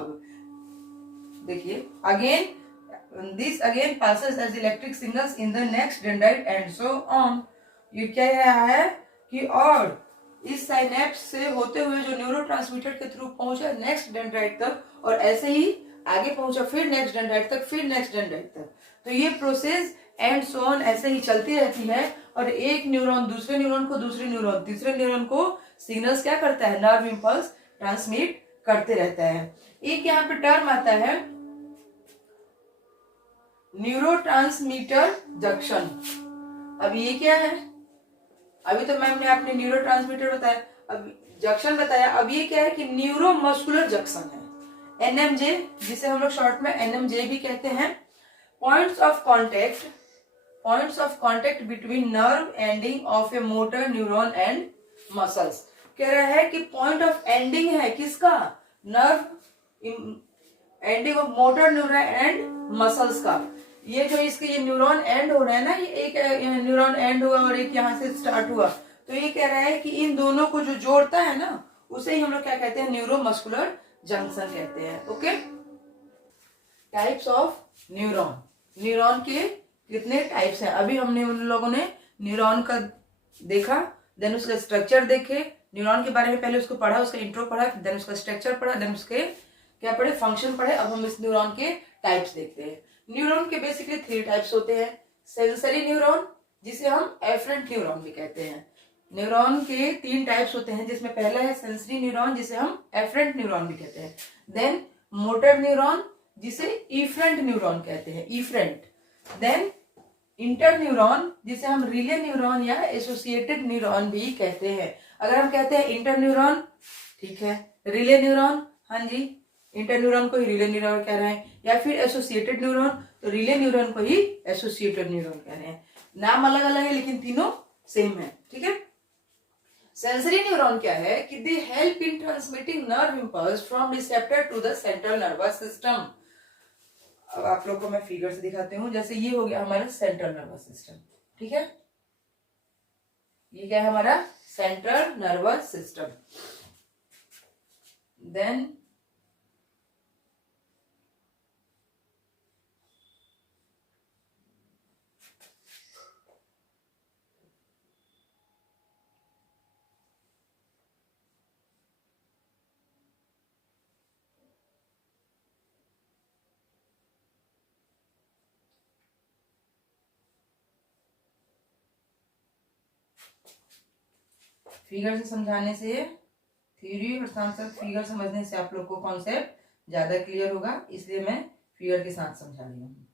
देखिए again this again passes as electric signals in the next dendrite and so on. ये क्या रहा है कि और इस साइनेप्स से होते हुए जो न्यूरोट्रांसमीटर के थ्रू पहुंचा नेक्स्ट डेंड्राइट तक, और ऐसे ही आगे पहुंचा फिर नेक्स्ट डेंड्राइट तक, फिर नेक्स्ट डेंड्राइट तक। तो ये प्रोसेस एंड सो ऑन ऐसे ही चलती रहती है, और एक न्यूरॉन दूसरे न्यूरॉन को, दूसरे न्यूरॉन तीसरे न्यूरॉन को सिग्नल्स क्या करता है, नर्व इम्पल्स ट्रांसमिट करते रहता है। एक यहाँ पे टर्म आता है न्यूरोट्रांसमीटर जंक्शन। अब ये क्या है, अभी तो मैम ने आपने न्यूरोट्रांसमीटर बताया, अब जंक्शन बताया, अब ये क्या है कि न्यूरोमस्कुलर जंक्शन है, एनएमजे, जिसे हम लोग शॉर्ट में एनएमजे भी कहते हैं। Points of contact between nerve ending of A motor neuron and muscles. कह रहा है कि पॉइंट ऑफ एंडिंग है किसका, nerve ending of motor neuron and muscles का। ये जो इसके ये न्यूरॉन एंड हो रहा है ना, ये एक न्यूरॉन एंड हुआ और एक यहाँ से स्टार्ट हुआ, तो ये कह रहा है कि इन दोनों को जो जोड़ता है ना, उसे ही हम लोग क्या कहते हैं, न्यूरोमस्कुलर जंक्शन कहते हैं। Okay, types of neuron. Neuron के कितने टाइप्स हैं, अभी हमने उन लोगों ने न्यूरॉन का देखा, देन उसका स्ट्रक्चर देखे, न्यूरॉन के बारे में पहले उसको पढ़ा, उसका इंट्रो पढ़ा, देन उसका स्ट्रक्चर पढ़ा, देन उसके क्या पढ़े, फंक्शन पढ़े। अब हम इस न्यूरॉन के टाइप्स देखते हैं। न्यूरॉन के बेसिकली 3 टाइप्स होते हैं। सेंसरी न्यूरॉन, जिसे हम एफरेंट न्यूरॉन भी कहते हैं। न्यूरॉन के 3 टाइप्स होते हैं, जिसमें पहला है सेंसरी न्यूरॉन, जिसे हम एफरेंट न्यूरॉन भी कहते हैं। देन मोटर न्यूरॉन, जिसे इफरेंट न्यूरॉन कहते हैं, इफरेंट। देन इंटर न्यूरॉन, जिसे हम रिले न्यूरॉन या एसोसिएटेड न्यूरॉन भी कहते हैं। अगर हम कहते हैं इंटर न्यूरॉन, ठीक है, रिले न्यूरॉन, हाँ जी, इंटरन्यूरॉन को ही रिले न्यूरॉन कह रहे हैं, या फिर एसोसिएटेड न्यूरॉन, तो रिले न्यूरॉन को ही एसोसिएटेड न्यूरॉन कह रहे हैं। नाम अलग अलग है लेकिन तीनों सेम है, ठीक है। सेंसरी न्यूरॉन क्या है कि they help in transmitting nerve impulse from receptor to the central nervous system. अब आप लोग को मैं फिगर से दिखाती हूँ। जैसे ये हो गया हमारा सेंट्रल नर्वस सिस्टम, ठीक है, ये क्या है हमारा central nervous system. Then figure से समझाने से, थ्योरी और साथ साथ फिगर समझने से आप लोग को कॉन्सेप्ट ज्यादा क्लियर होगा, इसलिए मैं फिगर के साथ समझा रही हूँ।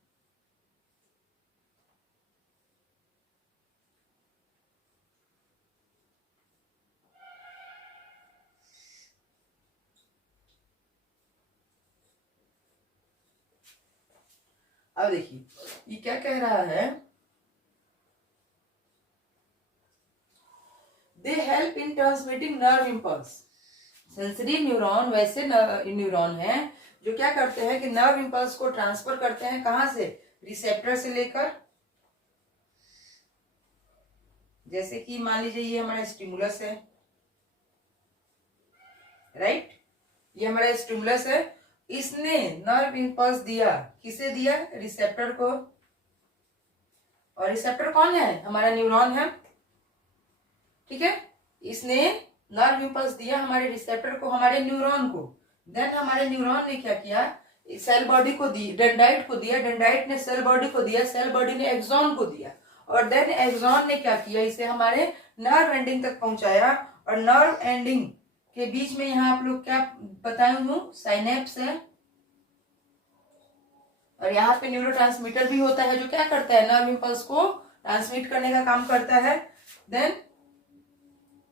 अब देखिए ये क्या कह रहा है, दे help in transmitting nerve impulse. Sensory neuron वैसे न्यूरॉन है जो क्या करते हैं कि नर्व इंपल्स को ट्रांसफर करते हैं, कहां से, रिसेप्टर से लेकर, जैसे कि मान लीजिए ये हमारा स्टिमुलस है, राइट, ये हमारा स्टिमुलस है, इसने नर्व इंपल्स दिया, किसे दिया, रिसेप्टर को, और रिसेप्टर कौन है, हमारा न्यूरॉन है, ठीक है। इसने नर्व इंपल्स दिया हमारे रिसेप्टर को, हमारे न्यूरॉन को। देन हमारे न्यूरॉन ने क्या किया, सेल बॉडी को दी, डेंड्राइट को दिया, डेंड्राइट ने सेल बॉडी को दिया, सेल बॉडी ने एक्सॉन को दिया, और देन एक्सॉन ने क्या किया, इसे हमारे नर्व एंडिंग तक पहुंचाया, और नर्व एंडिंग के बीच में यहाँ आप लोग क्या बताए हूँ, साइनेप्स है, और यहाँ पे न्यूरोट्रांसमीटर भी होता है जो क्या करता है, नर्व इंपल्स को ट्रांसमिट करने का काम करता है। देन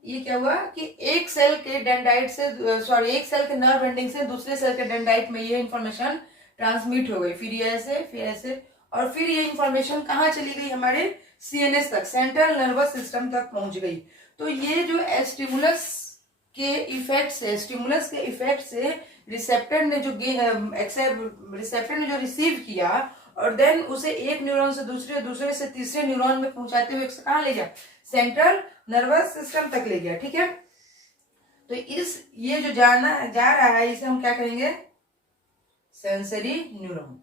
ये क्या हुआ कि एक सेल के डेंड्राइट से, सॉरी, एक सेल के नर्व एंडिंग से दूसरे सेल के डेंड्राइट में ये इंफॉर्मेशन ट्रांसमिट हो गई, फिर ये ऐसे, फिर ऐसे, और फिर ये इंफॉर्मेशन कहाँ चली गई, हमारे सीएनएस तक, सेंट्रल नर्वस सिस्टम तक पहुंच गई। तो ये जो स्टिमुलस के इफेक्ट से, स्टिमुलस के इफेक्ट से रिसेप्टर ने जो रिसेप्टर ने जो रिसीव किया, और देन उसे एक न्यूरॉन से दूसरे, दूसरे से तीसरे न्यूरॉन में पहुंचाते हुए कहाँ ले गया, सेंट्रल नर्वस सिस्टम तक ले गया, ठीक है। तो ये जो जा रहा है इसे हम क्या कहेंगे, sensory neuron.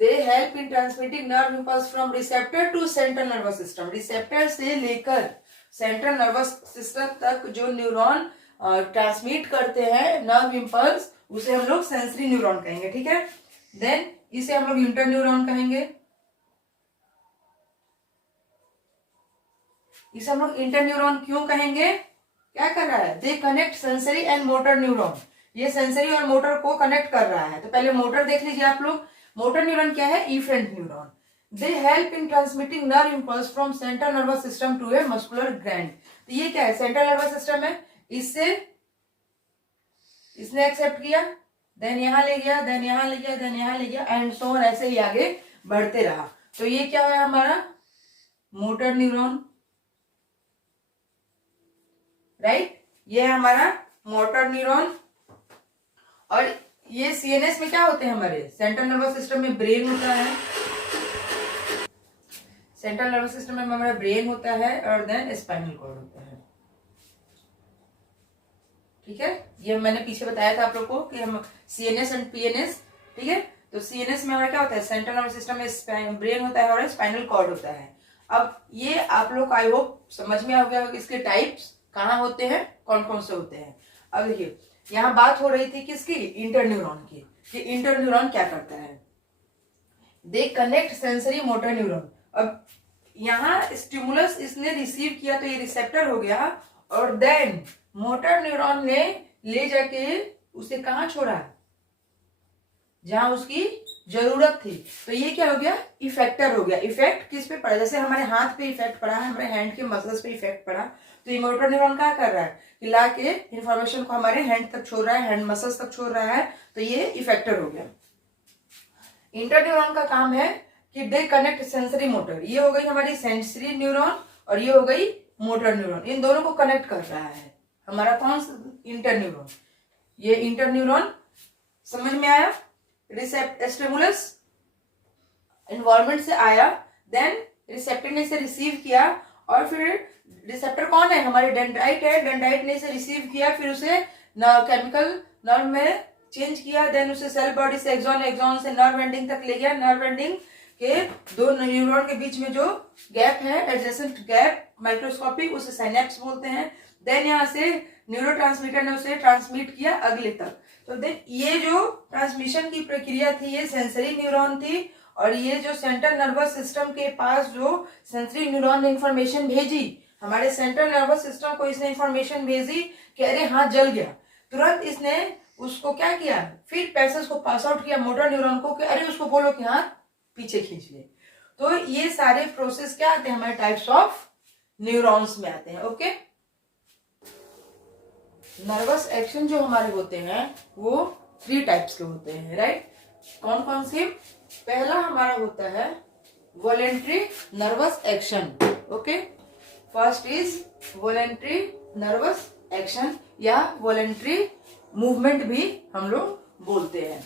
They help in transmitting nerve impulse from receptor to central nervous system. Receptor से लेकर सेंट्रल नर्वस सिस्टम तक जो न्यूरॉन ट्रांसमिट करते हैं नर्व इंपल्स, उसे हम लोग सेंसरी न्यूरॉन कहेंगे, ठीक है। देन इसे हम लोग इंटर न्यूरॉन कहेंगे, इसे हम लोग इंटर न्यूरॉन क्यों कहेंगे, क्या कर रहा है, they connect sensory and motor neuron, ये सेंसरी और मोटर को कनेक्ट कर रहा है। तो पहले मोटर देख लीजिए आप लोग, मोटर न्यूरॉन क्या है, efferent neuron. They help in transmitting nerve impulse from central nervous system to a muscular gland. तो ये क्या है, सेंट्रल नर्वस सिस्टम है, इससे इसने एक्सेप्ट किया, देन यहां ले गया, देन यहां ले गया, देन यहां ले गया, एंड सो ऑन, ऐसे ही आगे बढ़ते रहा। तो ये क्या है हमारा मोटर न्यूरॉन, राइट, ये है हमारा मोटर न्यूरॉन। और ये सीएनएस में क्या होते हैं, हमारे सेंट्रल नर्वस सिस्टम में ब्रेन होता है, सेंट्रल नर्वस सिस्टम में हमारा ब्रेन होता है, और देन स्पाइनल कॉर्ड होता है, ठीक है। ये मैंने पीछे बताया था आप लोग को कि हम सीएनएस एंड पीएनएस, ठीक है। तो सीएनएस में हमारा क्या होता है, सेंट्रल नर्वस सिस्टम में ब्रेन होता है और स्पाइनल कॉर्ड होता है। अब ये आप लोग आई होप समझ में आ गया होगा इसके टाइप्स कहाँ होते हैं, कौन कौन से होते हैं। अब देखिए यहाँ बात हो रही थी किसकी, इंटर न्यूरॉन की, कि इंटर न्यूरॉन क्या करता है, they connect sensory motor neuron. अब यहाँ स्टिमुलस इसने रिसीव किया तो ये रिसेप्टर हो गया, और देन मोटर न्यूरॉन ने ले जाके उसे कहाँ छोड़ा, जहां उसकी जरूरत थी। तो ये क्या हो गया, इफेक्टर हो गया। इफेक्ट किस पे पड़ा, जैसे हमारे हाथ पे इफेक्ट पड़ा है, हमारे हैंड के मसल्स पे इफेक्ट पड़ा, तो ये मोटर न्यूरॉन क्या कर रहा है कि ला के इंफॉर्मेशन को हमारे हैंड तक छोड़ रहा है, हैंड मसल्स तक छोड़ रहा है, तो ये इफेक्टर हो गया। इंटर न्यूरॉन का काम है कि दे कनेक्ट सेंसरी मोटर, ये हो गई हमारी सेंसरी न्यूरॉन और ये हो गई मोटर न्यूरॉन, इन दोनों को कनेक्ट कर रहा है हमारा कौन सा इंटर न्यूरॉन। ये इंटर न्यूरॉन समझ में आया, स्टिमुलस एनवायरमेंट से आया, देन रिसेप्टर ने इसे रिसीव किया और फिर रिसेप्टर कौन है हमारे डेंड्राइट है, डेंड्राइट ने इसे रिसीव किया, फिर उसे केमिकल नर्व में चेंज किया, देन उसे सेल बॉडी से एक्सॉन, एक्सॉन से नर्व एंडिंग तक ले गया, नर्व एंडिंग के दो न्यूरॉन के बीच में जो गैप है एडजेसेंट गैप माइक्रोस्कोपिक, उसे साइनेप्स बोलते हैं। देन यहाँ से न्यूरोट्रांसमीटर ने उसे ट्रांसमिट किया अगले तक। तो देन ये जो ट्रांसमिशन की प्रक्रिया थी ये सेंसरी न्यूरॉन थी, और ये जो सेंट्रल नर्वस सिस्टम के पास जो सेंसरी न्यूरॉन ने इंफॉर्मेशन भेजी, हमारे सेंट्रल नर्वस सिस्टम को इसने इंफॉर्मेशन भेजी कि अरे हाथ जल गया, तुरंत इसने उसको क्या किया, फिर पैसेज को पास आउट किया मोटर न्यूरॉन को कि अरे उसको बोलो कि हाथ पीछे खींच ले। तो ये सारे प्रोसेस क्या आते हैं हमारे टाइप्स ऑफ न्यूरॉन्स में आते हैं। ओके, नर्वस एक्शन जो हमारे होते हैं वो 3 टाइप्स के होते हैं, राइट। कौन कौन से? पहला हमारा होता है voluntary nervous action. Okay, first is voluntary nervous action या वॉलेंट्री मूवमेंट भी हम लोग बोलते हैं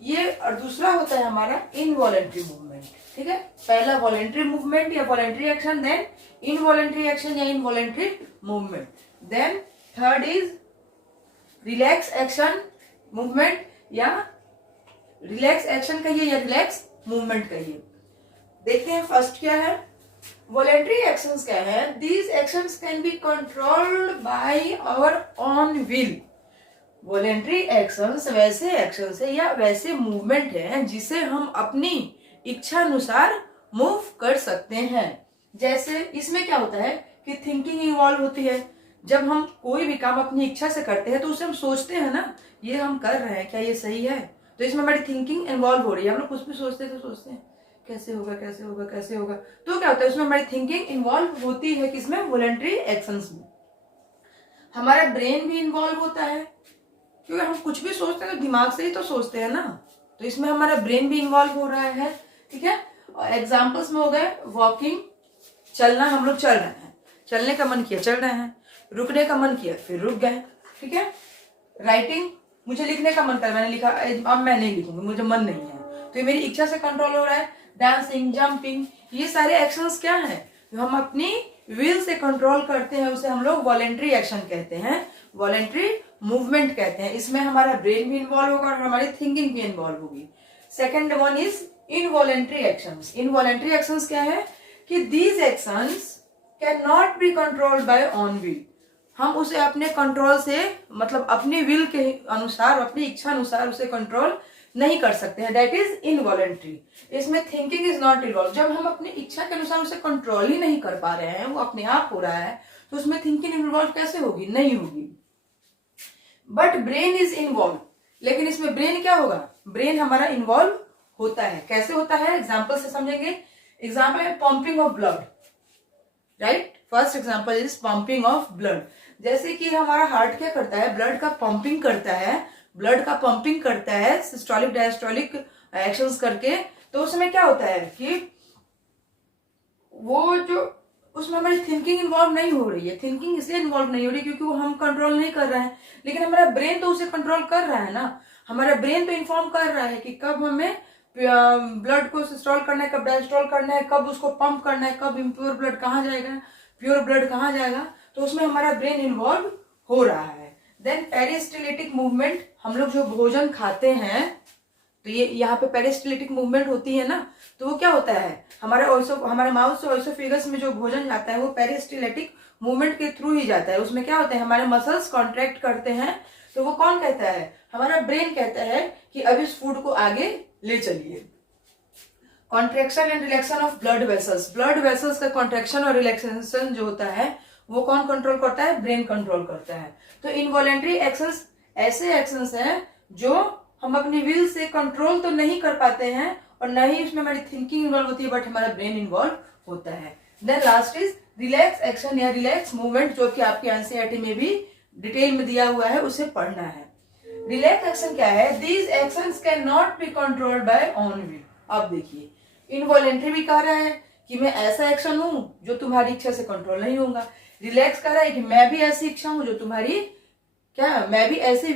ये, और दूसरा होता है हमारा इनवॉलेंट्री मूवमेंट। ठीक है, पहला वॉलेंट्री मूवमेंट या voluntary action, then involuntary action या involuntary movement, then third is relax action movement या रिलैक्स एक्शन कहिए या रिलैक्स मूवमेंट कहिए। देखते हैं फर्स्ट क्या है, वॉलेंट्री एक्शंस क्या है। These actions can be controlled by our own will. Voluntary actions वैसे एक्शंस है या वैसे मूवमेंट है जिसे हम अपनी इच्छा अनुसार मूव कर सकते हैं। जैसे इसमें क्या होता है कि थिंकिंग इन्वॉल्व होती है। जब हम कोई भी काम अपनी इच्छा से करते हैं तो उसे हम सोचते हैं ना, ये हम कर रहे हैं क्या ये सही है, तो इसमें हमारी थिंकिंग इन्वॉल्व हो रही है। हम लोग कुछ भी सोचते हैं तो सोचते हैं कैसे होगा कैसे होगा कैसे होगा, तो क्या होता है उसमें हमारी थिंकिंग इन्वॉल्व होती है। किसमें? वॉलेंट्री एक्शंस में। हमारा ब्रेन भी इन्वॉल्व होता है क्योंकि हम कुछ भी सोचते हैं तो दिमाग से ही तो सोचते हैं ना, तो इसमें हमारा ब्रेन भी इन्वॉल्व हो रहा है। ठीक है, और एग्जाम्पल्स में हो गए वॉकिंग, चलना, हम लोग चल रहे हैं, चलने का मन किया चल रहे हैं, रुकने का मन किया फिर रुक गए। ठीक है, राइटिंग, मुझे लिखने का मन कर, मैंने लिखा, अब मैं नहीं लिखूंगी, मुझे मन नहीं है, तो ये मेरी इच्छा से कंट्रोल हो रहा है। डांसिंग, जंपिंग, ये सारे एक्शंस क्या हैं जो हम अपनी विल से कंट्रोल करते हैं, उसे हम लोग वॉलेंट्री एक्शन कहते हैं, वॉलेंट्री मूवमेंट कहते हैं। इसमें हमारा ब्रेन भी इन्वॉल्व होगा और हमारी थिंकिंग भी इन्वॉल्व होगी। Second one is involuntary actions. Involuntary actions क्या है कि these actions can not be controlled bye on will. हम उसे अपने कंट्रोल से, मतलब अपनी विल के अनुसार, अपनी इच्छा अनुसार उसे कंट्रोल नहीं कर सकते हैं, दैट इज इनवॉलेंट्री। इसमें थिंकिंग इज नॉट इन्वॉल्व। जब हम अपनी इच्छा के अनुसार उसे कंट्रोल ही नहीं कर पा रहे हैं, वो अपने आप हो रहा है, तो उसमें थिंकिंग इन्वॉल्व कैसे होगी? नहीं होगी। बट ब्रेन इज इन्वॉल्व, लेकिन इसमें ब्रेन क्या होगा? ब्रेन हमारा इन्वॉल्व होता है। कैसे होता है? एग्जाम्पल से समझेंगे। एग्जाम्पल है pumping of blood, right. First example is pumping of blood. जैसे कि हमारा हार्ट क्या करता है? ब्लड का पंपिंग करता है, ब्लड का पंपिंग करता है सिस्टोलिक डायस्टोलिक एक्शंस करके। तो उसमें क्या होता है कि वो जो उसमें हमारी थिंकिंग इन्वॉल्व नहीं हो रही है। थिंकिंग इसलिए इन्वॉल्व नहीं हो रही क्योंकि वो हम कंट्रोल नहीं कर रहे हैं, लेकिन हमारा ब्रेन तो उसे कंट्रोल कर रहा है ना। हमारा ब्रेन तो इन्फॉर्म कर रहा है कि कब हमें ब्लड को सिस्टोल करना है, कब डायस्टोल करना है, कब उसको पंप करना है, कब इम्प्योर ब्लड कहाँ जाएगा, प्योर ब्लड कहाँ जाएगा। तो उसमें हमारा ब्रेन इन्वॉल्व हो रहा है। देन पेरिस्टाल्टिक मूवमेंट, हम लोग जो भोजन खाते हैं तो ये यहाँ पे पेरिस्टाल्टिक मूवमेंट होती है ना, तो वो क्या होता है? हमारे माउथ से ओएसोफेगस में जो भोजन जाता है वो पेरिस्टाल्टिक मूवमेंट के थ्रू ही जाता है। उसमें क्या होता है? हमारे मसल्स कॉन्ट्रैक्ट करते हैं, तो वो कौन कहता है? हमारा ब्रेन कहता है कि अब इस फूड को आगे ले चलिए। Contraction and रिलैक्शन of blood vessels, blood vessels का कॉन्ट्रेक्शन और रिलैक्सेशन जो होता है वो कौन कंट्रोल करता है? ब्रेन कंट्रोल करता है। तो इनवॉलेंट्री एक्शंस ऐसे एक्शंस हैं जो हम अपनी विल से कंट्रोल तो नहीं कर पाते हैं और न ही उसमें हमारी थिंकिंग इन्वॉल्व होती है, बट हमारा ब्रेन इन्वॉल्व होता है। Then last is relax action या रिलैक्स मूवमेंट जो कि आपकी एनसीईआरटी में भी डिटेल में दिया हुआ है उसे पढ़ना है। रिलैक्स एक्शन क्या है? These actions can not be controlled by own will. अब देखिए, इनवॉलेंट्री भी कह रहा है कि मैं ऐसा एक्शन हूं जो तुम्हारी इच्छा से कंट्रोल नहीं होगा। रिलैक्स कर रहा है कि मैं भी ऐसी इच्छा हूं जो तुम्हारी मैं भी ऐसी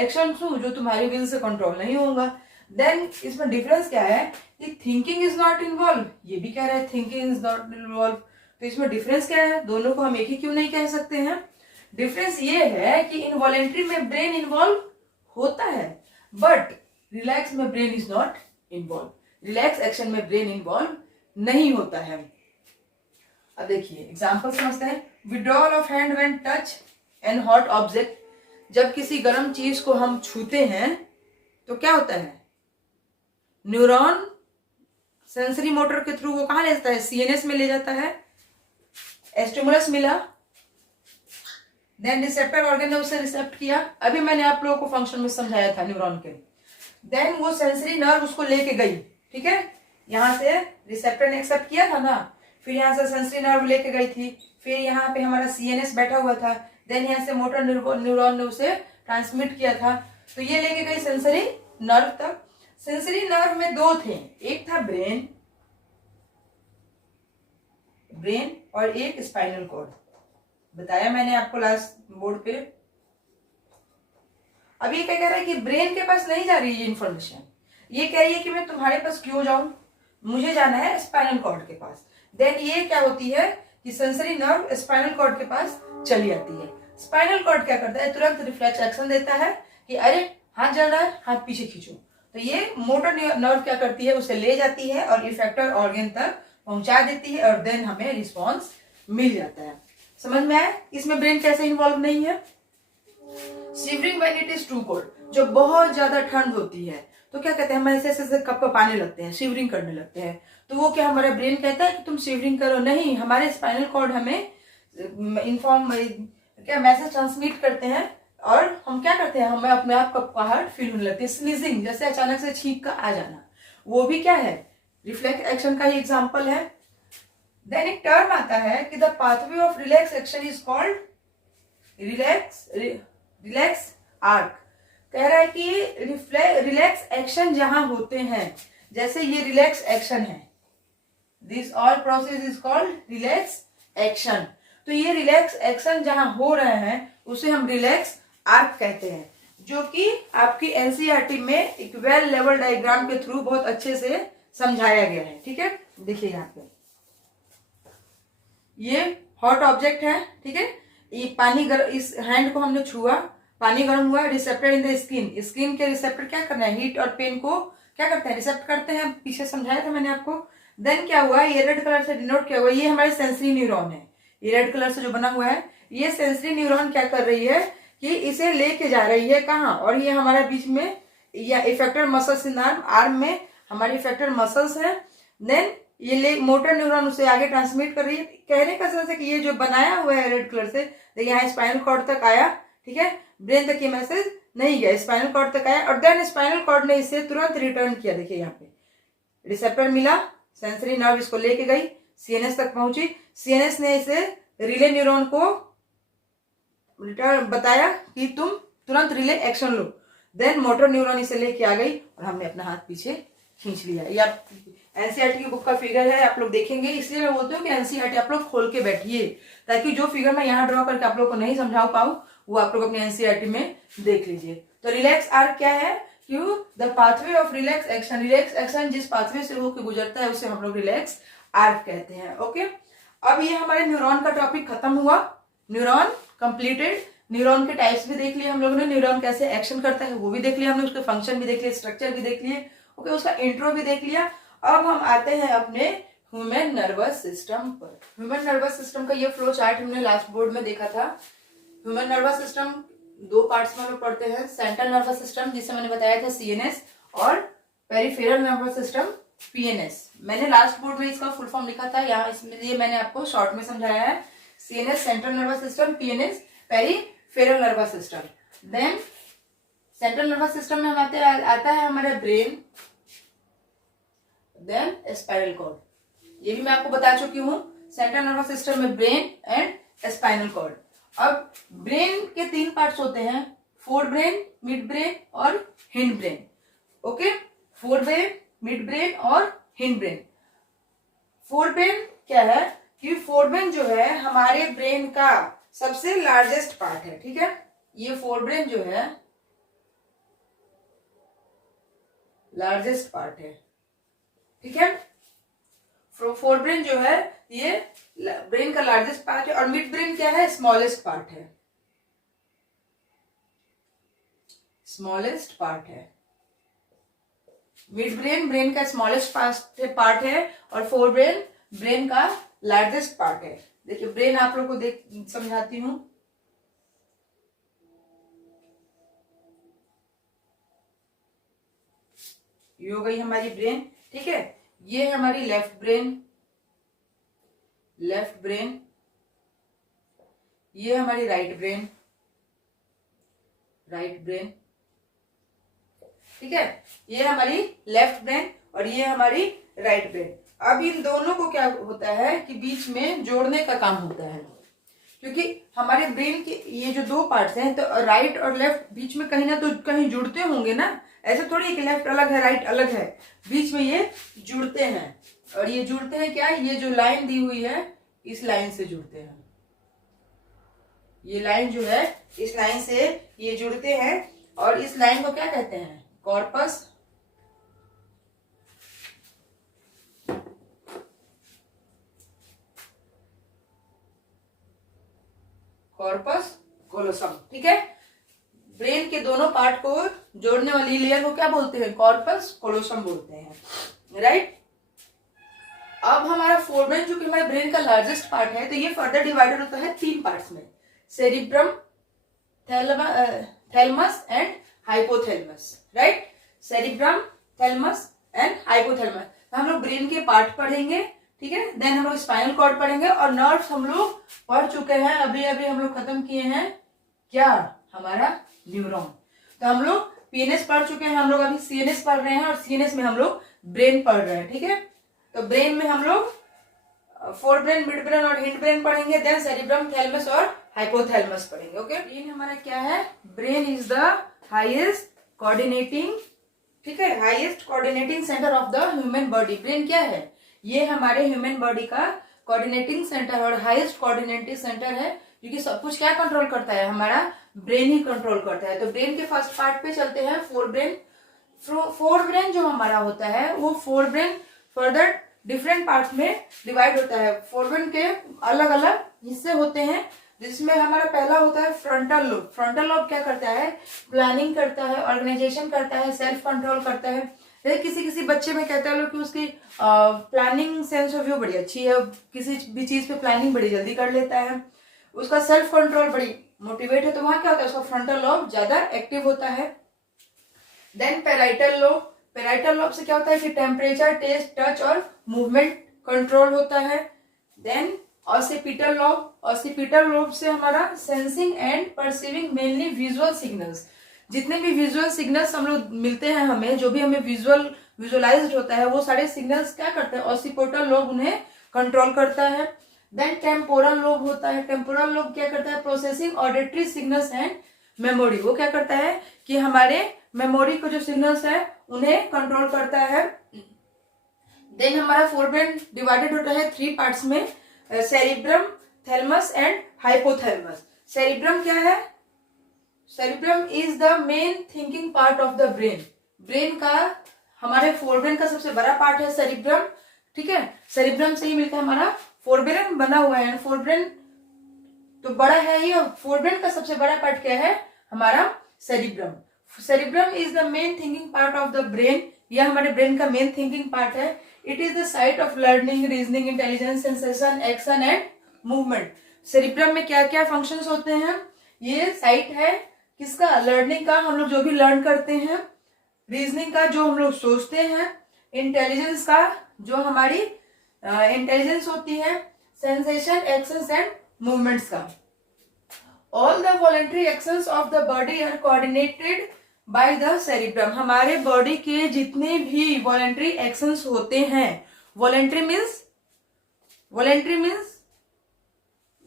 एक्शन हूं जो तुम्हारी विल से कंट्रोल नहीं होगा। देन इसमें डिफरेंस क्या है कि थिंकिंग इज नॉट इन्वॉल्व, ये भी कह रहा है थिंकिंग इज नॉट इन्वॉल्व। तो इसमें डिफरेंस क्या है? दोनों को हम एक ही क्यों नहीं कह सकते हैं? डिफरेंस ये है कि इनवॉलेंट्री में ब्रेन इन्वॉल्व होता है, बट रिलैक्स में brain is not involve. Relax action में ब्रेन इन्वॉल्व नहीं होता है। अब देखिए एग्जांपल समझते हैं। Withdrawal of hand when touch an hot object. जब किसी गर्म चीज को हम छूते हैं तो क्या होता है? न्यूरॉन सेंसरी मोटर के थ्रू वो कहां ले जाता है? सीएनएस में ले जाता है। स्टिमुलस मिला, देन रिसेप्टर ऑर्गन ने उसे रिसेप्ट किया। अभी मैंने आप लोगों को फंक्शन में समझाया था न्यूरॉन के। देन वो सेंसरी नर्व उसको लेके गई, ठीक है, यहां से रिसेप्टर ने एक्सेप्ट किया था ना, फिर यहाँ से सेंसरी नर्व लेके गई थी, फिर यहाँ पे हमारा सीएनएस बैठा हुआ था, देन यहाँ से मोटर न्यूरॉन ने उसे ट्रांसमिट किया था, तो ये लेके गई सेंसरी नर्व तक। सेंसरी नर्व में दो थे, एक था ब्रेन और एक स्पाइनल कॉर्ड, बताया मैंने आपको लास्ट बोर्ड पे। अब ये क्या कह रहा है कि ब्रेन के पास नहीं जा रही है इन्फॉर्मेशन, ये कह रही है कि मैं तुम्हारे पास क्यों जाऊं, मुझे जाना है स्पाइनल कॉर्ड के पास। देन ये क्या होती है कि सेंसरी नर्व स्पाइनल कॉर्ड के पास चली आती है। स्पाइनल कॉर्ड क्या करता है? तुरंत रिफ्लेक्स एक्शन देता है कि अरे हाथ जल रहा है, हाथ पीछे खींचो। तो ये मोटर नर्व क्या करती है? उसे ले जाती है और इफेक्टर ऑर्गन तक पहुंचा देती है और देन हमें रिस्पॉन्स मिल जाता है। समझ में आया? इसमें ब्रेन कैसे इन्वॉल्व नहीं है। Shivering when it is too cold, जब बहुत ज्यादा ठंड होती है तो क्या कहते हैं, हम ऐसे ऐसे कप कपाने लगते हैं, शिवरिंग करने लगते हैं, तो वो क्या हमारा ब्रेन कहता है कि तुम शिवरिंग करो? नहीं, हमारे स्पाइनल कॉर्ड हमें इन्फॉर्म क्या मैसेज ट्रांसमिट करते हैं और हम क्या करते हैं, हमें अपने आप कपकपाहट फील होने लगती है। स्नीजिंग, जैसे अचानक से छींक का आ जाना, वो भी क्या है? रिफ्लेक्स एक्शन का ही एग्जाम्पल है। देन एक टर्म आता है कि the pathway of relax action is called relax arc. कह रहा है कि रिलैक्स एक्शन जहां होते हैं, जैसे ये रिलैक्स एक्शन है, this all process is called relax action. तो ये रिलैक्स एक्शन जहां हो रहे हैं उसे हम रिलैक्स आर्क कहते हैं, जो कि आपकी एनसीईआरटी में एक वेल लेवल डायग्राम के थ्रू बहुत अच्छे से समझाया गया है। ठीक है, देखिए यहाँ पे ये हॉट ऑब्जेक्ट है, ठीक है, ये पानी गर्म, इस हैंड को हमने छुआ, पानी गर्म हुआ, receptor in the skin, skin के रिसेप्टर क्या करना है? हीट और पेन को क्या करते हैं? रिसेप्ट करते हैं, पीछे समझाया था मैंने आपको। देन क्या हुआ? ये रेड कलर से डिनोट किया हुआ, ये हमारे सेंसरी न्यूरॉन है, ये रेड कलर से जो बना हुआ है, ये सेंसरी न्यूरॉन क्या कर रही है कि इसे लेके जा रही है कहाँ? और ये हमारे बीच में या इफेक्टर मसल्स इन आर्म में हमारी इफेक्टर मसल्स है। देन ये मोटर न्यूरॉन उसे आगे ट्रांसमिट कर रही है। कहने का सेंस है कि ये जो बनाया हुआ है रेड कलर से, देखिए यहाँ स्पाइनल कॉर्ड तक आया, ठीक है, ब्रेन तक ये मैसेज नहीं गया, स्पाइनल कॉर्ड तक आया और देन स्पाइनल कॉर्ड ने इसे तुरंत रिटर्न किया। देखिए यहाँ पे रिसेप्टर मिला, सेंसरी नर्व इसको लेके गई, सीएनएस तक पहुंची, सीएनएस ने इसे रिले न्यूरॉन को रिटर्न बताया कि तुम तुरंत रिले एक्शन लो। देन मोटर न्यूरॉन इसे लेके आ गई और हमने अपना हाथ पीछे खींच लिया। ये आप एनसीईआरटी की बुक का फिगर है, आप लोग देखेंगे, इसलिए मैं बोलती हूँ कि एनसीईआरटी आप लोग खोल के बैठिए, ताकि जो फिगर मैं यहाँ ड्रॉ करके आप लोग को नहीं समझा पाऊँ वो आप लोग अपने एनसीईआरटी में देख लीजिए। तो रिलैक्स आर्क क्या है? क्यों? The pathway of relax action, relax action जिस पाथवे से होकर गुजरता है उसे हम लोग रिलैक्स आर्क कहते हैं। ओके, अब ये हमारे न्यूरॉन का टॉपिक खत्म हुआ, न्यूरॉन कंप्लीटेड। न्यूरॉन के टाइप्स भी देख लिए हम लोगों ने, न्यूरॉन कैसे एक्शन करता है वो भी देख लिया हमने, उसके फंक्शन भी देख लिए, स्ट्रक्चर भी देख लिए, ओके, उसका इंट्रो भी देख लिया। अब हम आते हैं अपने ह्यूमन नर्वस सिस्टम पर। ह्यूमन नर्वस सिस्टम का ये फ्लो चार्ट हमने लास्ट बोर्ड में देखा था। ह्यूमन नर्वस सिस्टम दो पार्ट्स में हम लोग पढ़ते हैं, सेंट्रल नर्वस सिस्टम जिसे मैंने बताया था सीएनएस, और पेरिफेरल नर्वस सिस्टम पीएनएस। मैंने लास्ट बोर्ड में इसका फुल फॉर्म लिखा था, यहाँ इसमें ये मैंने आपको शॉर्ट में समझाया है। CNS central nervous system, PNS peripheral nervous system. Then central nervous system में आता है हमारा ब्रेन, देन स्पाइनल कॉर्ड, ये भी मैं आपको बता चुकी हूँ। सेंट्रल नर्वस सिस्टम में ब्रेन एंड स्पाइनल कॉर्ड। अब ब्रेन के 3 पार्ट्स होते हैं, फोर ब्रेन, मिड ब्रेन और hind brain. Okay, fore brain, mid brain और हिंड ब्रेन। फोर ब्रेन क्या है कि फोर ब्रेन जो है हमारे ब्रेन का सबसे लार्जेस्ट पार्ट है, ठीक है। ये फोर ब्रेन जो है लार्जेस्ट पार्ट है, ठीक है। फोर ब्रेन जो है ये ब्रेन का लार्जेस्ट पार्ट है और मिड ब्रेन क्या है, स्मॉलेस्ट पार्ट है, स्मॉलेस्ट पार्ट है। मिड ब्रेन ब्रेन का स्मॉलेस्ट पार्ट है और फोर ब्रेन ब्रेन का लार्जेस्ट पार्ट है। देखिए ब्रेन आप लोग को देख समझाती हूं। ये हो गई हमारी ब्रेन, ठीक है। ये है हमारी लेफ्ट ब्रेन, लेफ्ट ब्रेन। ये हमारी राइट ब्रेन, राइट ब्रेन, ठीक है। ये हमारी लेफ्ट ब्रेन और ये हमारी राइट ब्रेन। अब इन दोनों को क्या होता है कि बीच में जोड़ने का काम होता है, क्योंकि हमारे ब्रेन के ये जो 2 पार्ट्स हैं तो राइट और लेफ्ट बीच में कहीं ना तो कहीं जुड़ते होंगे ना। ऐसा थोड़ी कि लेफ्ट अलग है राइट अलग है, बीच में ये जुड़ते हैं। और ये जुड़ते हैं क्या, ये जो लाइन दी हुई है इस लाइन से जुड़ते हैं। ये लाइन जो है इस लाइन से ये जुड़ते हैं और इस लाइन को क्या कहते हैं, कॉर्पस कॉर्पस कोलोसम, ठीक है। ब्रेन के दोनों पार्ट को जोड़ने वाली लेयर को क्या बोलते हैं, कॉर्पस कोलोसम बोलते हैं, राइट। अब हमारा फोरब्रेन जो कि हमारे ब्रेन का लार्जेस्ट पार्ट है, तो ये फर्दर डिवाइडेड होता है 3 पार्ट्स में, cerebrum, thalamus and hypothalamus, right. Cerebrum, thalamus and hypothalamus. हम लोग ब्रेन के पार्ट पढ़ेंगे, ठीक है। देन हम लोग स्पाइनल कॉर्ड पढ़ेंगे और नर्व्स हम लोग पढ़ चुके हैं, अभी अभी हम लोग खत्म किए हैं क्या, हमारा न्यूरॉन। तो हम लोग पीएनएस पढ़ चुके हैं, हम लोग अभी सीएनएस पढ़ रहे हैं और सीएनएस में हम लोग ब्रेन पढ़ रहे हैं, ठीक है। तो ब्रेन में हम लोग फोर ब्रेन, मिड ब्रेन और हिंड ब्रेन पढ़ेंगे, देन सेरिब्रम, थैलेमस और हाइपोथैलेमस पढ़ेंगे, ओके। ब्रेन हमारा क्या है, brain is the highest coordinating, ठीक है, highest coordinating centre of the human body. Brain क्या है, ये हमारे ह्यूमन बॉडी का कोऑर्डिनेटिंग सेंटर और हाईएस्ट कोऑर्डिनेटिंग सेंटर है, क्योंकि सब कुछ क्या कंट्रोल करता है, हमारा ब्रेन ही कंट्रोल करता है। तो ब्रेन के फर्स्ट पार्ट पे चलते हैं, फोर ब्रेन। फोर ब्रेन जो हमारा होता है वो fore brain further different parts में डिवाइड होता है। फोर ब्रेन के अलग अलग हिस्से होते हैं, जिसमें हमारा पहला होता है फ्रंटल लोब। फ्रंटल लोब क्या करता है, प्लानिंग करता है, ऑर्गेनाइजेशन करता है, सेल्फ कंट्रोल करता है। किसी किसी बच्चे में कहते हैं लोग कि उसकी प्लानिंग सेंस ऑफ व्यू बड़ी अच्छी है, किसी भी चीज पे प्लानिंग बड़ी जल्दी कर लेता है, उसका सेल्फ कंट्रोल बड़ी मोटिवेट है, तो वहां क्या होता है, उसका फ्रंटल लोब ज्यादा एक्टिव होता है। Then parietal lobe, parietal lobe से क्या होता है कि टेम्परेचर, टेस्ट, टच और मूवमेंट कंट्रोल होता है। Then occipital lobe, occipital lobe से हमारा sensing and perceiving mainly visual signals, जितने भी विजुअल सिग्नल्स हम लोग मिलते हैं हमें, जो भी हमें विजुअलाइज्ड होता है, वो सारे सिग्नल्स क्या करते हैं, ऑसिपिटल लोब उन्हें कंट्रोल करता है। देन टेम्पोरल लोब होता है, टेम्पोरल लोब क्या करता है, processing auditory signals and memory. वो क्या करता है कि हमारे मेमोरी को जो सिग्नल्स है उन्हें कंट्रोल करता है। देन हमारा फोरब्रेन डिवाइडेड होता है 3 पार्ट्स में, cerebrum, thalamus and hypothalamus. Cerebrum क्या है, cerebrum is the main thinking part of the brain. Brain का हमारे फोरब्रेन का सबसे बड़ा पार्ट है सेरिब्रम, ठीक है। सेरिब्रम से ही मिलकर हमारा फोरब्रेन बना हुआ है। फोरब्रेन तो बड़ा है ही, फोरब्रेन का सबसे बड़ा पार्ट क्या है, हमारा cerebrum. Cerebrum is the main thinking part of the brain, यह हमारे ब्रेन का मेन थिंकिंग पार्ट है। It is the site of learning, reasoning, intelligence, sensation, action and movement. Cerebrum में क्या क्या फंक्शंस होते हैं, ये साइट है किसका, लर्निंग का, हम लोग जो भी लर्न करते हैं, रीजनिंग का, जो हम लोग सोचते हैं, इंटेलिजेंस का, जो हमारी इंटेलिजेंस होती है, सेंसेशन, एक्शंस एंड मूवमेंट्स का। All the voluntary actions of the body are coordinated by the cerebrum. हमारे बॉडी के जितने भी वॉलेंट्री एक्शंस होते हैं, वॉलेंट्री मीन्स वॉलेंट्री मीन्स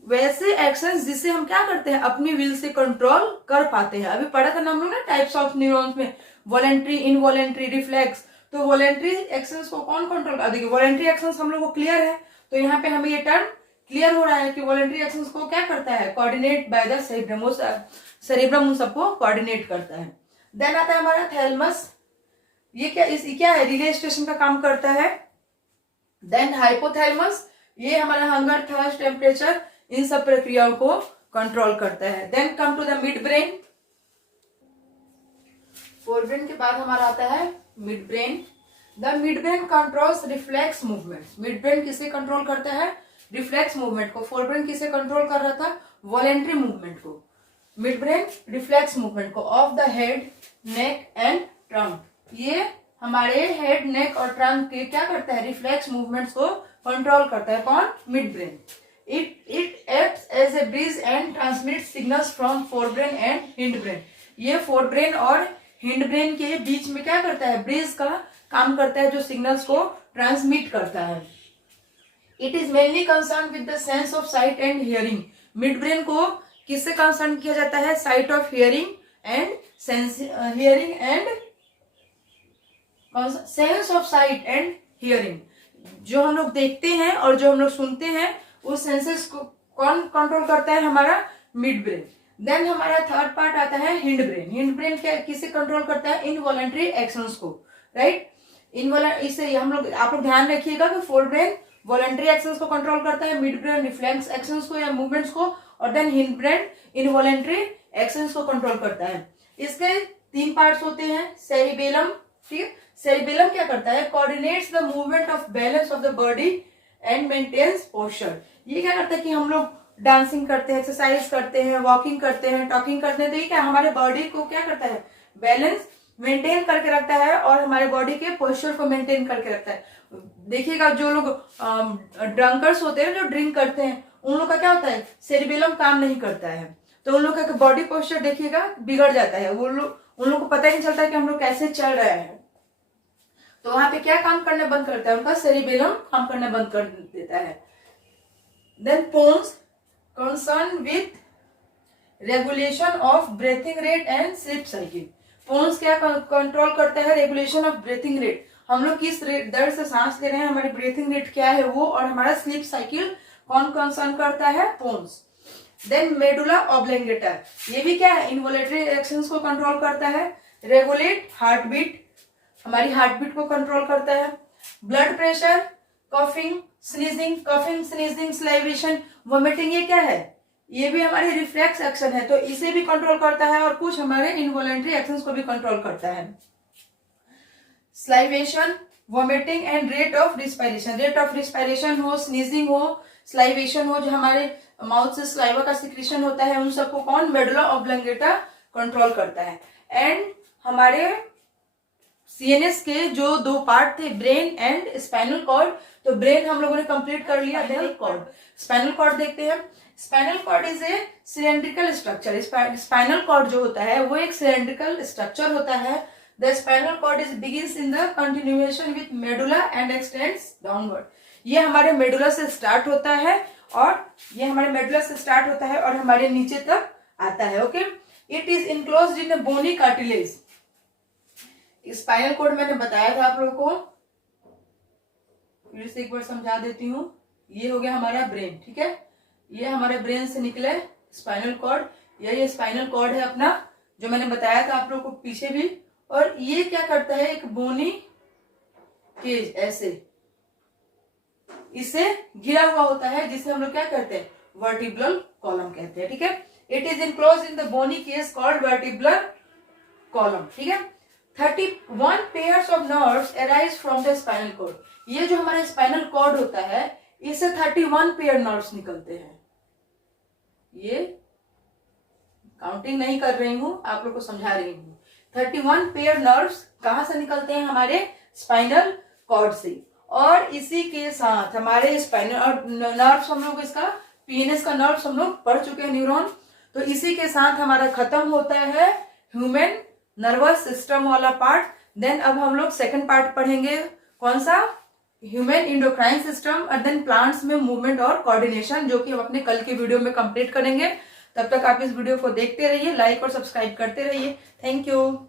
वैसे एक्शंस जिसे हम क्या करते हैं, अपनी विल से कंट्रोल कर पाते हैं। अभी पढ़ा था ना हम लोग ना टाइप्स ऑफ न्यूरॉन्स में, वॉलेंट्री, इनवॉलेंट्री, रिफ्लेक्स। तो वॉलेंट्री एक्शंस को कौन कंट्रोल कर, देखिए वॉलेंट्री एक्शंस हम लोग को क्लियर है, तो यहाँ पे हमें ये टर्म क्लियर हो रहा है कि वॉलेंट्री एक्शंस को क्या करता है, coordinate by the cerebrum, cerebrum उन सबको कोऑर्डिनेट करता है। देन आता है हमारा थैलेमस, ये क्या है, रिले स्टेशन का काम करता है। देन हाइपोथैलेमस, ये हमारा हंगर, थर्स्ट, टेम्परेचर, इन सब प्रक्रियाओं को कंट्रोल करता है। Then come to the mid brain, forebrain के बाद हमारा आता है mid brain. The mid brain controls reflex movements. Mid brain किसे कंट्रोल करता है, रिफ्लेक्स मूवमेंट को। फोरब्रेन किसे कंट्रोल कर रहा था, वॉलेंट्री मूवमेंट को। मिड ब्रेन रिफ्लेक्स मूवमेंट को of the head, neck and trunk. ये हमारे हेड, नेक और ट्रंक के क्या करता है, रिफ्लेक्स मूवमेंट्स को कंट्रोल करता है। कौन, mid brain. It acts as a bridge and transmits signals from forebrain and hindbrain. ये फोरब्रेन और हिंडब्रेन के बीच में क्या करता है, ब्रिज का काम करता है, जो सिग्नल्स को ट्रांसमिट करता है। It is mainly concern with the sense of site and hearing. Mid brain को किससे कंसर्न किया जाता है, site of hearing and sense, hearing and sense of site and hearing. जो हम लोग देखते हैं और जो हम लोग सुनते हैं, उस सेंसेस को कौन कंट्रोल करता है, हमारा मिड ब्रेन। देन हमारा थर्ड पार्ट आता है हिंड ब्रेन। हिंड ब्रेन क्या किसे कंट्रोल करता है, इनवॉलेंट्री एक्शंस को, राइट। इसे हम लोग, आप लोग ध्यान रखिएगा कि फोर ब्रेन वॉलेंट्री एक्शंस को कंट्रोल करता है, मिड ब्रेन रिफ्लेक्स एक्शंस को या मूवमेंट्स को, और then hind brain involuntary actions को कंट्रोल करता है। इसके 3 पार्ट्स होते हैं, सेरिबेलम, ठीक है। सेरिबेलम क्या करता है, coordinates the movement of balance of the body and maintains posture. ये क्या करता है कि हम लोग डांसिंग करते हैं, एक्सरसाइज करते हैं, वॉकिंग करते हैं, टॉकिंग करते हैं, तो ये क्या हमारे बॉडी को क्या करता है, बैलेंस मेंटेन करके रखता है और हमारे बॉडी के पोस्चर को मेंटेन करके रखता है। देखिएगा जो लोग ड्रंकर्स होते हैं, जो ड्रिंक करते हैं, उन लोग का क्या होता है, सेरिबेलम काम नहीं करता है, तो उन लोग का बॉडी पोस्चर देखिएगा बिगड़ जाता है। उन लोग को पता ही नहीं चलता कि हम लोग कैसे चल रहे हैं। तो वहां पे क्या काम करना बंद करता है, उनका सेरिबेलम काम करना बंद कर देता है। Then pons concern with regulation of breathing rate and sleep cycle. Pons क्या कंट्रोल करता है, रेगुलेशन ऑफ ब्रीथिंग रेट, हम लोग किस दर से सांस ले रहे हैं, हमारी ब्रीथिंग रेट क्या है वो, और हमारा स्लीप साइकिल कौन कंसर्न करता है, पोन्स। देन मेडुला ऑब्लेंगेटा, ये भी क्या है, इनवॉलेंट्री एक्शंस को कंट्रोल करता है। रेगुलेट हार्ट बीट, हमारी हार्ट बीट को कंट्रोल करता है। Blood pressure, coughing, sneezing, salivation, vomiting, ये क्या है, ये भी हमारी रिफ्लेक्स एक्शन है, तो इसे भी कंट्रोल करता है, और कुछ हमारे इनवॉलेंट्री एक्शंस को भी कंट्रोल करता है। Salivation, vomiting and rate of respiration हो, स्नीजिंग हो, स्लाइवेशन हो, जो हमारे माउथ से स्लाइवा का सिक्रीशन होता है, उन सबको कौन, मेडुला ऑब्लेंगेटा कंट्रोल करता है। एंड हमारे सीएनएस के जो 2 पार्ट थे, ब्रेन एंड स्पाइनल कॉर्ड, तो ब्रेन हम लोगों ने कंप्लीट कर लिया। स्पाइनल कॉर्ड देखते हैं। Spinal cord is a cylindrical structure. Spinal cord जो होता है वो एक सिलेंड्रिकल स्ट्रक्चर होता है। The spinal cord is begins in the continuation with medulla and extends downward. ये हमारे मेडुला से स्टार्ट होता है और हमारे नीचे तक आता है। Okay, it is enclosed in a bony cartilage. Spinal cord मैंने बताया था आप लोगों को, फिर से एक बार समझा देती हूँ। ये हो गया हमारा ब्रेन, ठीक है, ये हमारे ब्रेन से निकले स्पाइनल कॉर्ड, ये स्पाइनल कॉर्ड है अपना, जो मैंने बताया था आप लोगों को पीछे भी। और ये क्या करता है, एक बोनी केज ऐसे इसे घिरा हुआ होता है, जिसे हम लोग क्या कहते हैं, वर्टिब्रल कॉलम कहते हैं, ठीक है। It is enclosed in the bony cage called vertebral column, ठीक है। 31 pairs of nerves arise from the spinal cord। ये जो हमारा स्पाइनल कॉर्ड होता है, इससे 31 पेयर नर्व्स निकलते हैं। ये काउंटिंग नहीं कर रही हूं, आप लोग को समझा रही हूं। 31 पेयर नर्व्स कहां से निकलते हैं, हमारे स्पाइनल कॉर्ड से। और इसी के साथ हमारे स्पाइनल और नर्व्स, हम लोग इसका पीएनएस का नर्व्स हम लोग पढ़ चुके हैं, न्यूरॉन। तो इसी के साथ हमारा खत्म होता है ह्यूमन नर्वस सिस्टम वाला पार्ट। देन अब हम लोग सेकंड पार्ट पढ़ेंगे, कौन सा, ह्यूमन इंडोक्राइन सिस्टम और देन प्लांट्स में मूवमेंट और कोऑर्डिनेशन, जो कि हम अपने कल के वीडियो में कंप्लीट करेंगे। तब तक आप इस वीडियो को देखते रहिए, लाइक और सब्सक्राइब करते रहिए। Thank you.